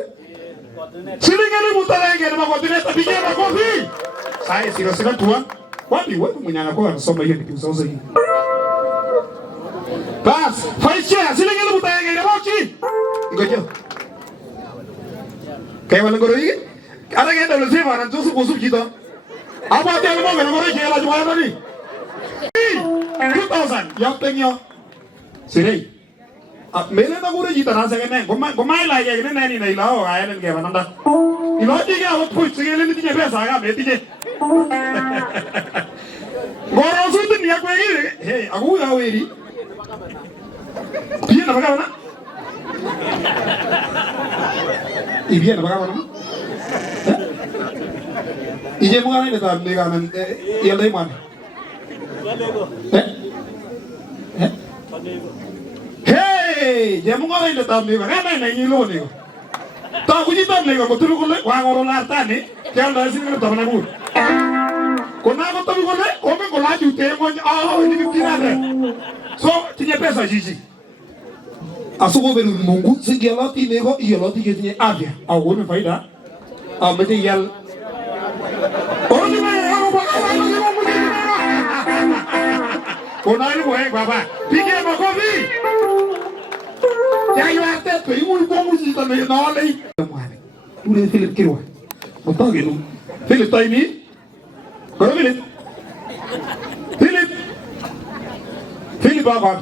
Silingeli mutalenge na makodineta, pigia makofi. Sai sira tua. Wapi wewe mwenye anakuwa anasoma hiyo nikiuza hii. Bas, faisha silingeli mutayenge na bochi. Ngoja. Kaya wala ngoro hii? Ara ngenda ulizima na njosu kusu kita. Aba tia ngombe na ngoro hii la jua nani? 2000 yaptenyo. Sirei. Mele na ngoro jita na sagene. Gomai la yeye nani na ilao ga yelen ke bananda. Iloti ke awat puch sigele ni tinye pesa ga betije. Goro sutu ni akwegi. Hey, aku ya weri. Pia na bagawana. Ibia na bagawana. Ije mwana ni ta mega nan yelai man. Hey, jamu ngora ile tamni ba kana na yilo ni. Ta kuji tamni ko tulu ko wa ngoro la tani, kya la sin ko tamna ku. Ko na ko tabi ko le, ko me ko la ju te mo ni pinade. So, tinye pesa jiji. Asuko belu Mungu, singelati nego iyolati ke tinye afya. Au woni faida. Mete yal. Kuna ni boy baba. Pige makofi. Ya yo ate to imu ko mu ji to ne na le. Ule Philip Kirwa. Motage no. Philip Taimi. Ko Philip. Philip baba.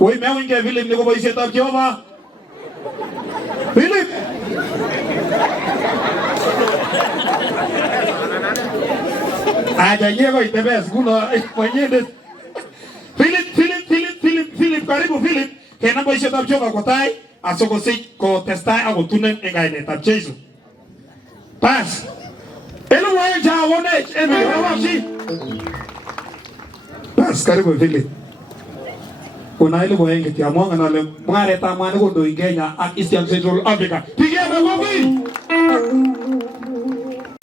Oi me winge Philip ne ko boy seta Jehova. Philip. Aja yego itebes kuno mwenyewe. Philip karibu Philip. Kena boy seta Jehova kwa tai asoko si ko testai au tunen engaine tab Jesu. Pas. Elo wa ja wone emi rawashi. Pas karibu Philip. Kuna ile boy ngeti amwanga na le mware tamane ko do Kenya ak Eastern Central Africa. Pigia makofi.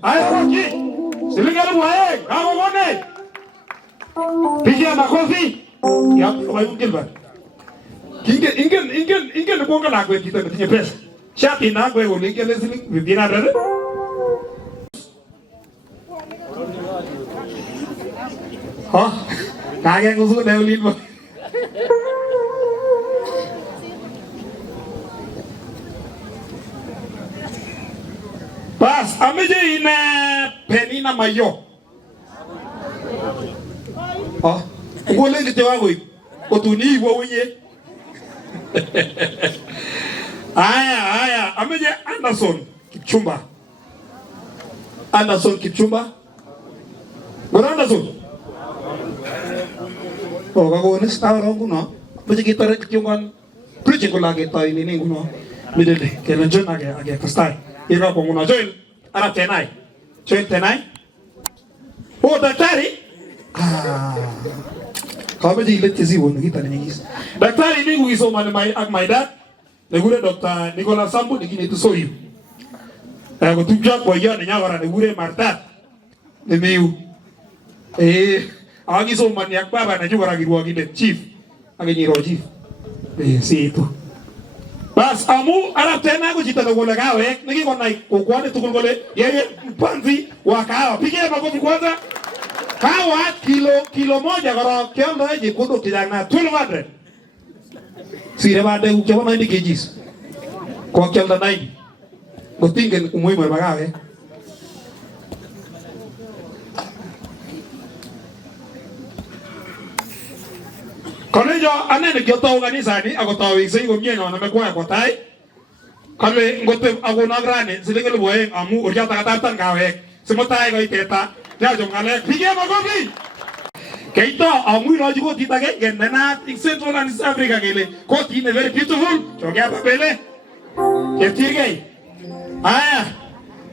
Ayo roki. Silinga boy, hapo wone. Pigia makofi. Ya kwa Gilbert. Ingen kuonga la kwe kita tinye pesa. Shati na kwe ulinge lesili vipina rere. Ha? Kage ngusu na ulimo. Pas ameje ina penina mayo. Ha? Ngole ngite wago otuni wo wenye. Aya, ameje Anderson Kipchumba. Bora Anderson. Oh, kago ni star rongu no. Meje kita rek kyungan preaching ko lagi tayo ini nguno. Midele, kailan John age kastai. Ira ko nguno Joel, ara tenai. Joel tenai. Oh, daktari. Kau jadi lihat sih wono kita nih guys. Daktari ini gue iso mana my dad. Negure Dr. Nicholas Sambu digini itu soyu. Gue tujak boya nenya orang negure Marta. Nemeu. Agi so maniak baba na juga lagi ruang ini chief. Agi nyiro chief. Si itu. Pas amu Arab tena gue cita tunggu lagawe. Negi kau naik kukuan itu kule. Ya panzi wakawa. Pikir apa kau kwanza? Kawa kilo moja kalau kiambo aje kudo kijana 1200. Sire bade ukiwa 90 kgs. Kwa kiambo 90. Gotinge umuhimu wa bagawe. Kolejo anene kyoto kanisani akotawa wikse ngomyenyo na mekwa kwa tai. Kale ngote agona grane silengelo boye amu urjata katatan kawe. Semotai ko iteta. Ya jongale pigia makofi. Kaito amu roji ko titage genana Central and East Africa gele. Ko tine very beautiful. Jogya papele. Ketirge. Aya.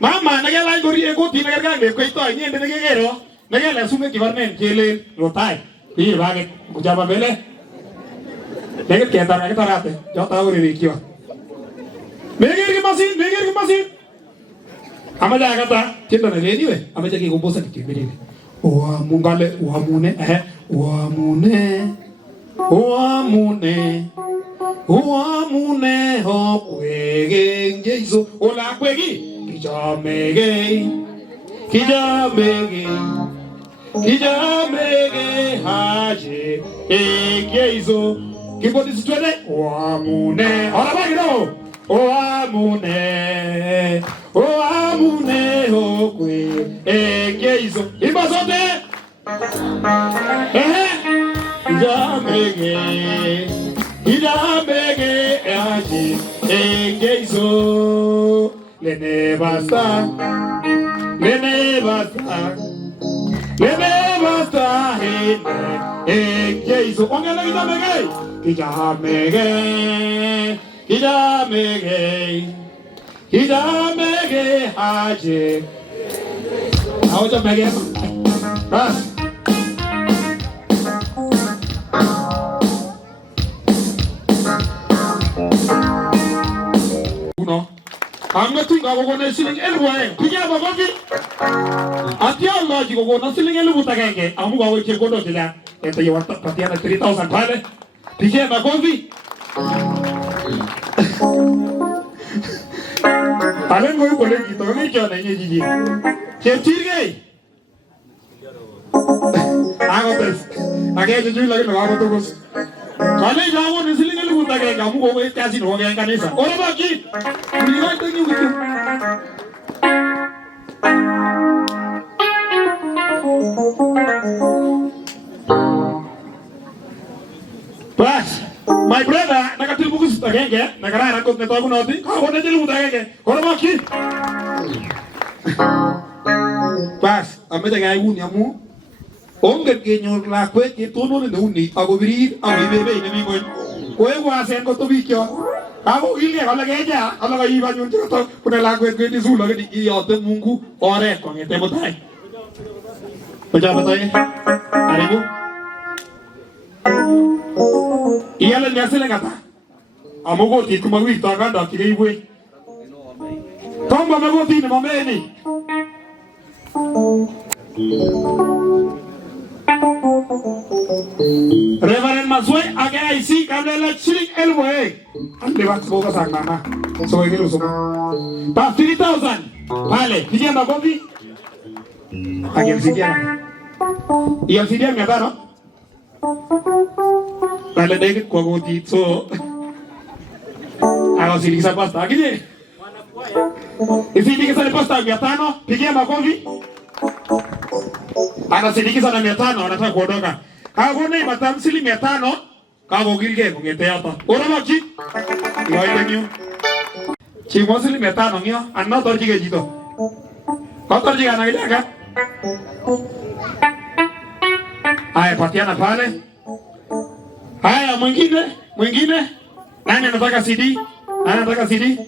Mama nagala gori ko tine gargange kaito nyende negero. Nagala sume kivarnen gele rotai. Ii bage kujaba bele. Neget kentar ketarate. Jota uri rikyo. Megir ki masin. Amaja kata kita na leni we amaja ki kumbosa kikibiri wa mungale wa mune ho kwege Jesu ola kwegi kijamege haje Jesu kibodi sitwele wa mune ora bagiro Oamune okwe engeizo ibazote idamege aji engeizo lene basta engeizo ongela Kijamege haje. Auto mege. Bas. Amngetu ngakokona siling 1,000. Pigia makofi. Atia Allah jikokona siling 1,000 amu kawe chekondo tila. Ete yawata patiana 3,000 pale. Pigia makofi. Alengo yuko leki toni chana nyejiji. Chetirge. Agotes. Age juju lagi ngago tokos. Kale jago ni siling 1,000 amu kawe kasi no ga kanisa. Ora baki. Ni tangi gitu. Bas, my brother, nakatil bukus tagenge, nakarara kot neto ako noti. Kako na til tagenge. Ora baki. Bas, amete ga igun yamu. Onge kenyor lakwe ke tono ne uni ako birir ako ibebe ne mi kon. Koe wasen ko to bikyo. Ako ile kala geja, kala ga iba nyun to kuna lakwe ke di sula ke di yote Mungu ore ko ngete botai. Baca botai. Aribu. Iyala nyasele kata. Amogo ti kuma wi to ga do kire iwe. Tomba mego ti ne mameni. Reverend Maswe aga isi kablela chiling elboe. Ande wax boga sang mama. So ege luso. Pa 3,000. Vale, pigia makofi. Aga sidia. Iya sidia ngata no? Vale dege kwa goti so. Aga sidia sa pasta agije. Isi sa pasta 500, pigia makofi. Anasindikiza na 500 anataka kuondoka. Kagone matamsili 500 kago gilge ngete hapa. Ora baki. Yoite nyu. Chimosili 500 ngio anna torjige jito. Kotorjige anaileka. Haya patiana pale. Haya mwingine. Nani anataka CD? Nani anataka CD?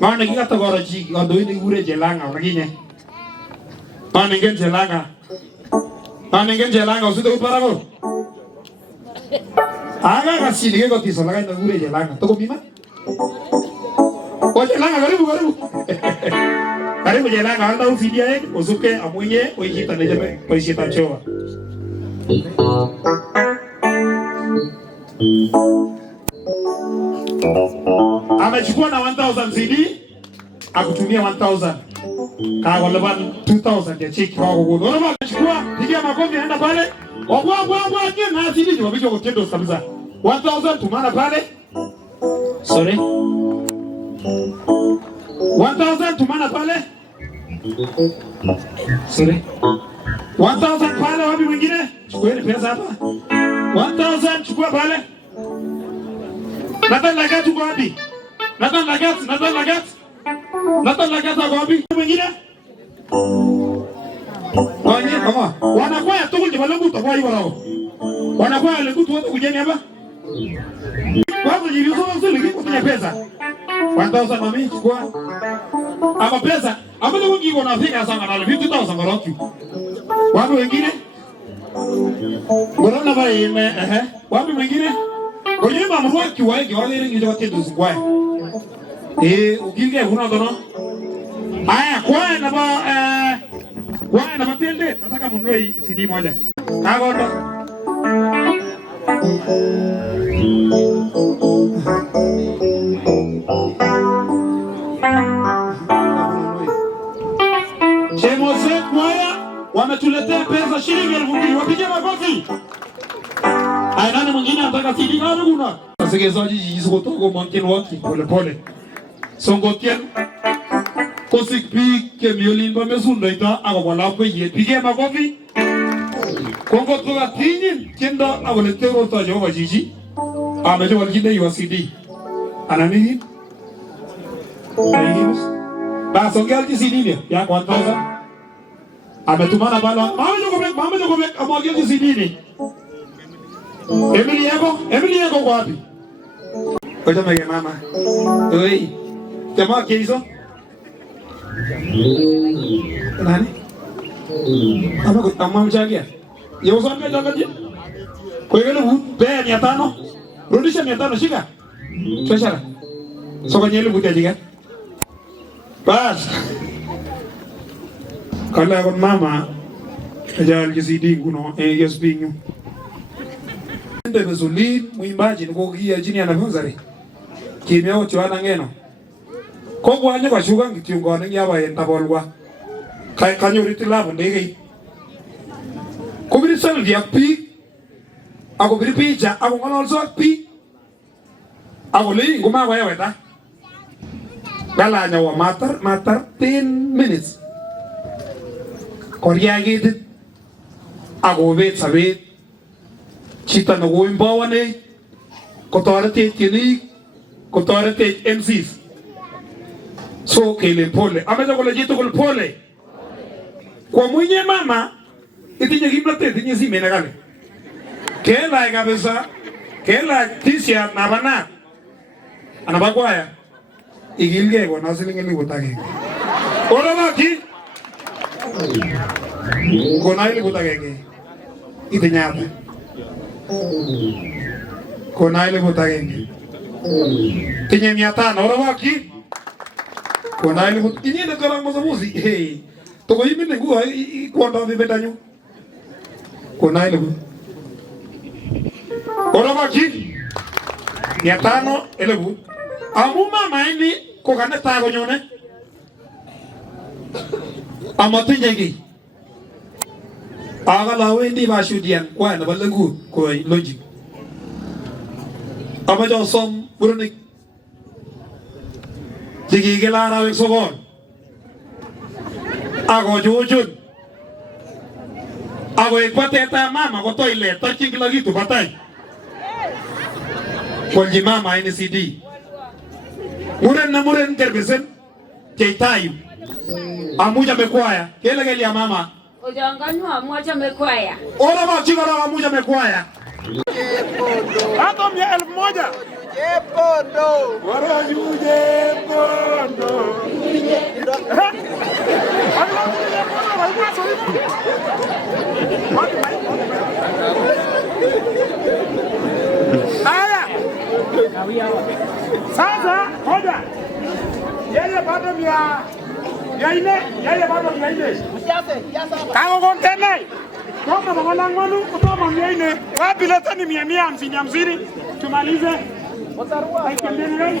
Mana kita gora ji, ando ini gure jelanga, begini. Mana ingin jelanga, sudah upara ko. Aga kasih dia kau tisol lagi, ando gure jelanga. Toko bima? Oh jelanga, karibu jelanga, anda usidia ek, usuke amunye, ujita nejabe, ujita chowa. Amechukua na 1,000 CD akutumia 1,000 kawa leban 2,000 ya cheki wako godo. Ona amechukua pigia makofi enda pale. Wagwa na CD ni wabicho kutendo kabisa. 1,000 tumana pale. Sorry. 1,000 tumana pale. Sorry. 1,000 pale wapi mwingine? Chukua ile pesa hapa. 1,000 chukua pale. Nathan Lagat uko wapi? Nathan Lagat uko wapi? Mwingine? Wanye kama wanakwaya tu kule balangu utakuwa hiyo wao. Wanakwaya lengu tu wote kujeni hapa. Kwanza jilizo nzuri kufanya pesa. 1,000 mami chukua. Ama pesa, ama ndio wengi wanafika sana na 50,000 baroki. Wapi wengine? Mbona bale wapi wengine? Oye mama waki wae wale ngi wote duzungwa. Ukilge kuna dono. Aya kwa na matende nataka munue CD moja. Kagondo. Chemose kwaya wametuletea pesa shilingi 2,000. Wapige makofi. Aya nani mwingine anataka CD ngapi kuna? Wasegezaji jisokotoko mountain walking pole. Songotien kosik pik ke miolin ba mesunda ita akawala ko ye pige makofi. Kongo toga tinyin kenda awale tero ta Jehova jiji. Ameje walginde yo CD. Anani? Ayibus. Ba songal ti CD ni ya 1,000. Ametumana bala. Mama jogo amogel ti CD ni. Emily yako kwa wapi? Koja mege mama. Oi. Jamaa kizo? Nani? Apa kau tamam jaga? Yo sampai jaga je. Kau kena be 500. Rudisha 500 shika. Treasurer. So kanyeli butia jiga. Bas. Kala kon mama ajal kisidi kuno yes bingu. Ndio mzuli muimbaji niko kia jini anafunzari. Kimya wote wana ngeno. Ko bwanye kwa shuga ngitiungo ne yaba enta bolwa. Kanyuriti labo ndege. Kubiri selvi api. Ako biri picha, ako ngolol so api. Ako li nguma kwa yawe ta. Gala nyawa matter 10 minutes. Korea gitu. Ako bet sabit. Chita na uimbawa ne. Kotorete tinik. Kotorete MCs. So kele pole. Ameja kule jitu kule pole. Kwa mwenye mama. Itinye kimlate, itinye si menagale. Kela kabisa. Kela tisia na bana. Anabakwaya. Igilge kwa nasilingi butake. Ora baki. Kona ili butake. Itinyata. Kona ili butake. Tinye miata na ora baki. Kona ili butake. Inye na kala mazamuzi. Hey. Toko himi nengu kuanda vibetanyo. Kona ili butake. Ora baki. Miatano elebu. Amuma maini kokane tago nyone. Amatinyengi. Agala wendi bashudian kwa na balengu ko logic. Amajo som burunik. Digi gelara wek sobon. Ago jujun. Ago ekpateta mama ko toilet touching lagi tu batai. Kolji mama ini CD. Muren kerbesen keitayu. Amuja mekwaya. Kele geli ya mama. Ujanganywa amuja mekwaya. Ora ba chigara amuja mekwaya. Hato mia 1000. Jepondo. Wara juje pondo. Aya. Sasa hoja. Yeye bado mia yeye bado mia ine. Kago kontene. Kama mwana ngonu kutoka mia ine. Wapi leta ni 150 tumalize. Otarua ikendeni.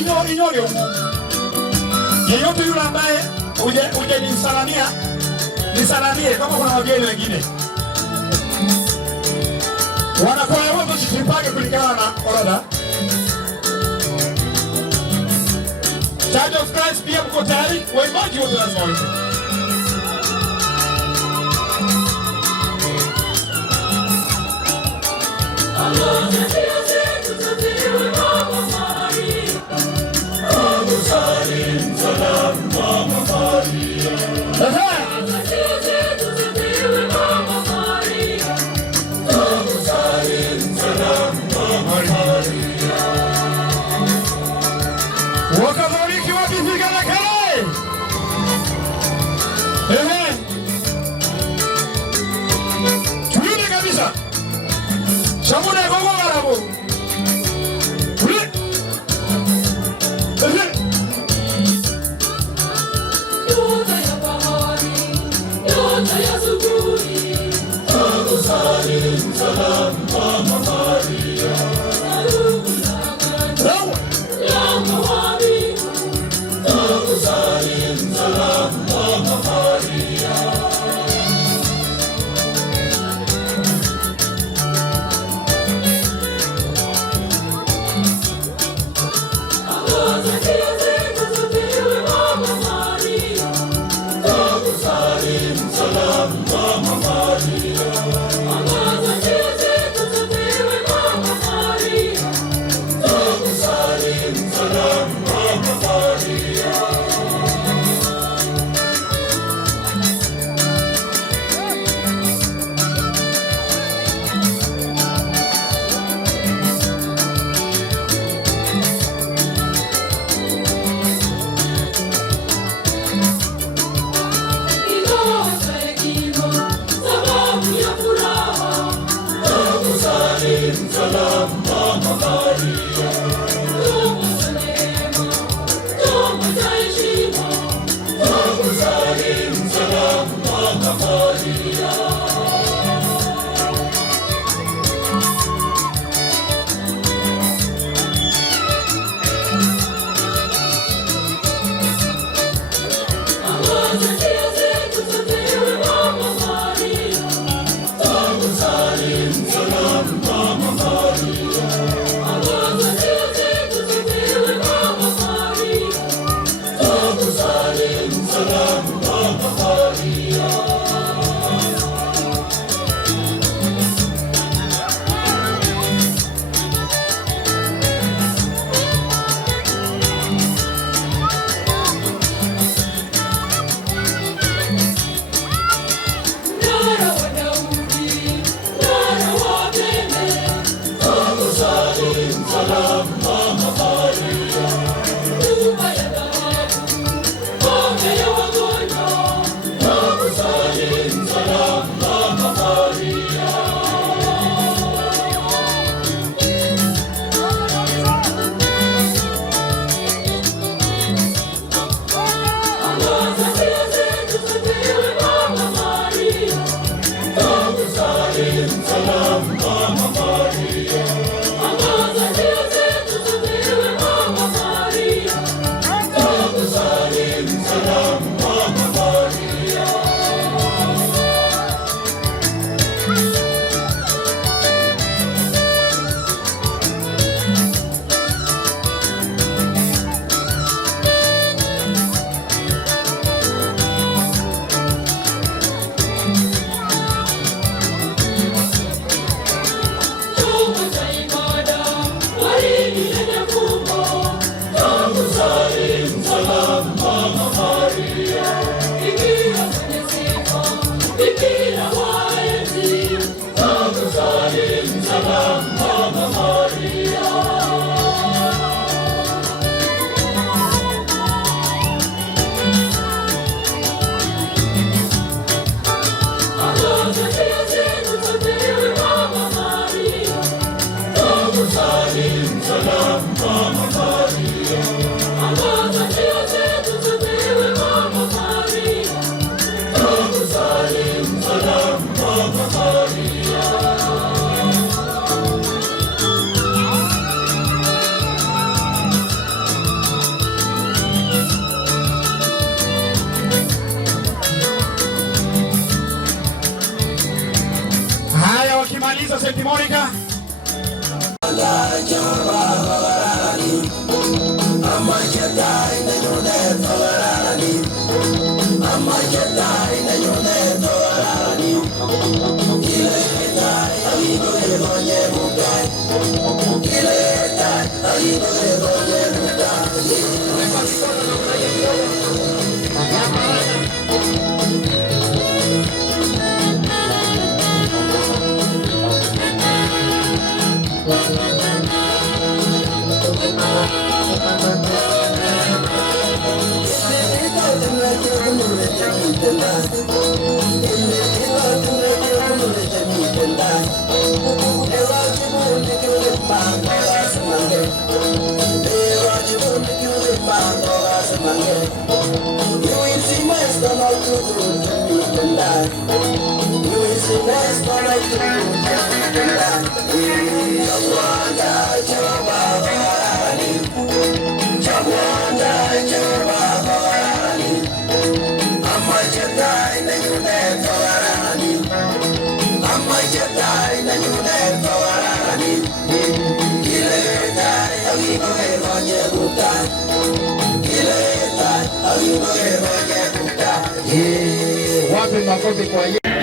inyole. Yeyote yule ambaye uje nisalamie kama kuna wageni wengine. Wanakwaya wote tujipange kulingana na orodha. Church of Christ pia mko tayari? Waimbaji wote lazima waimbe. Wakatoliki wakifika na kale. Tuende kabisa. Shamuna gogo marabo. St. Monica. Wapi makofi kwa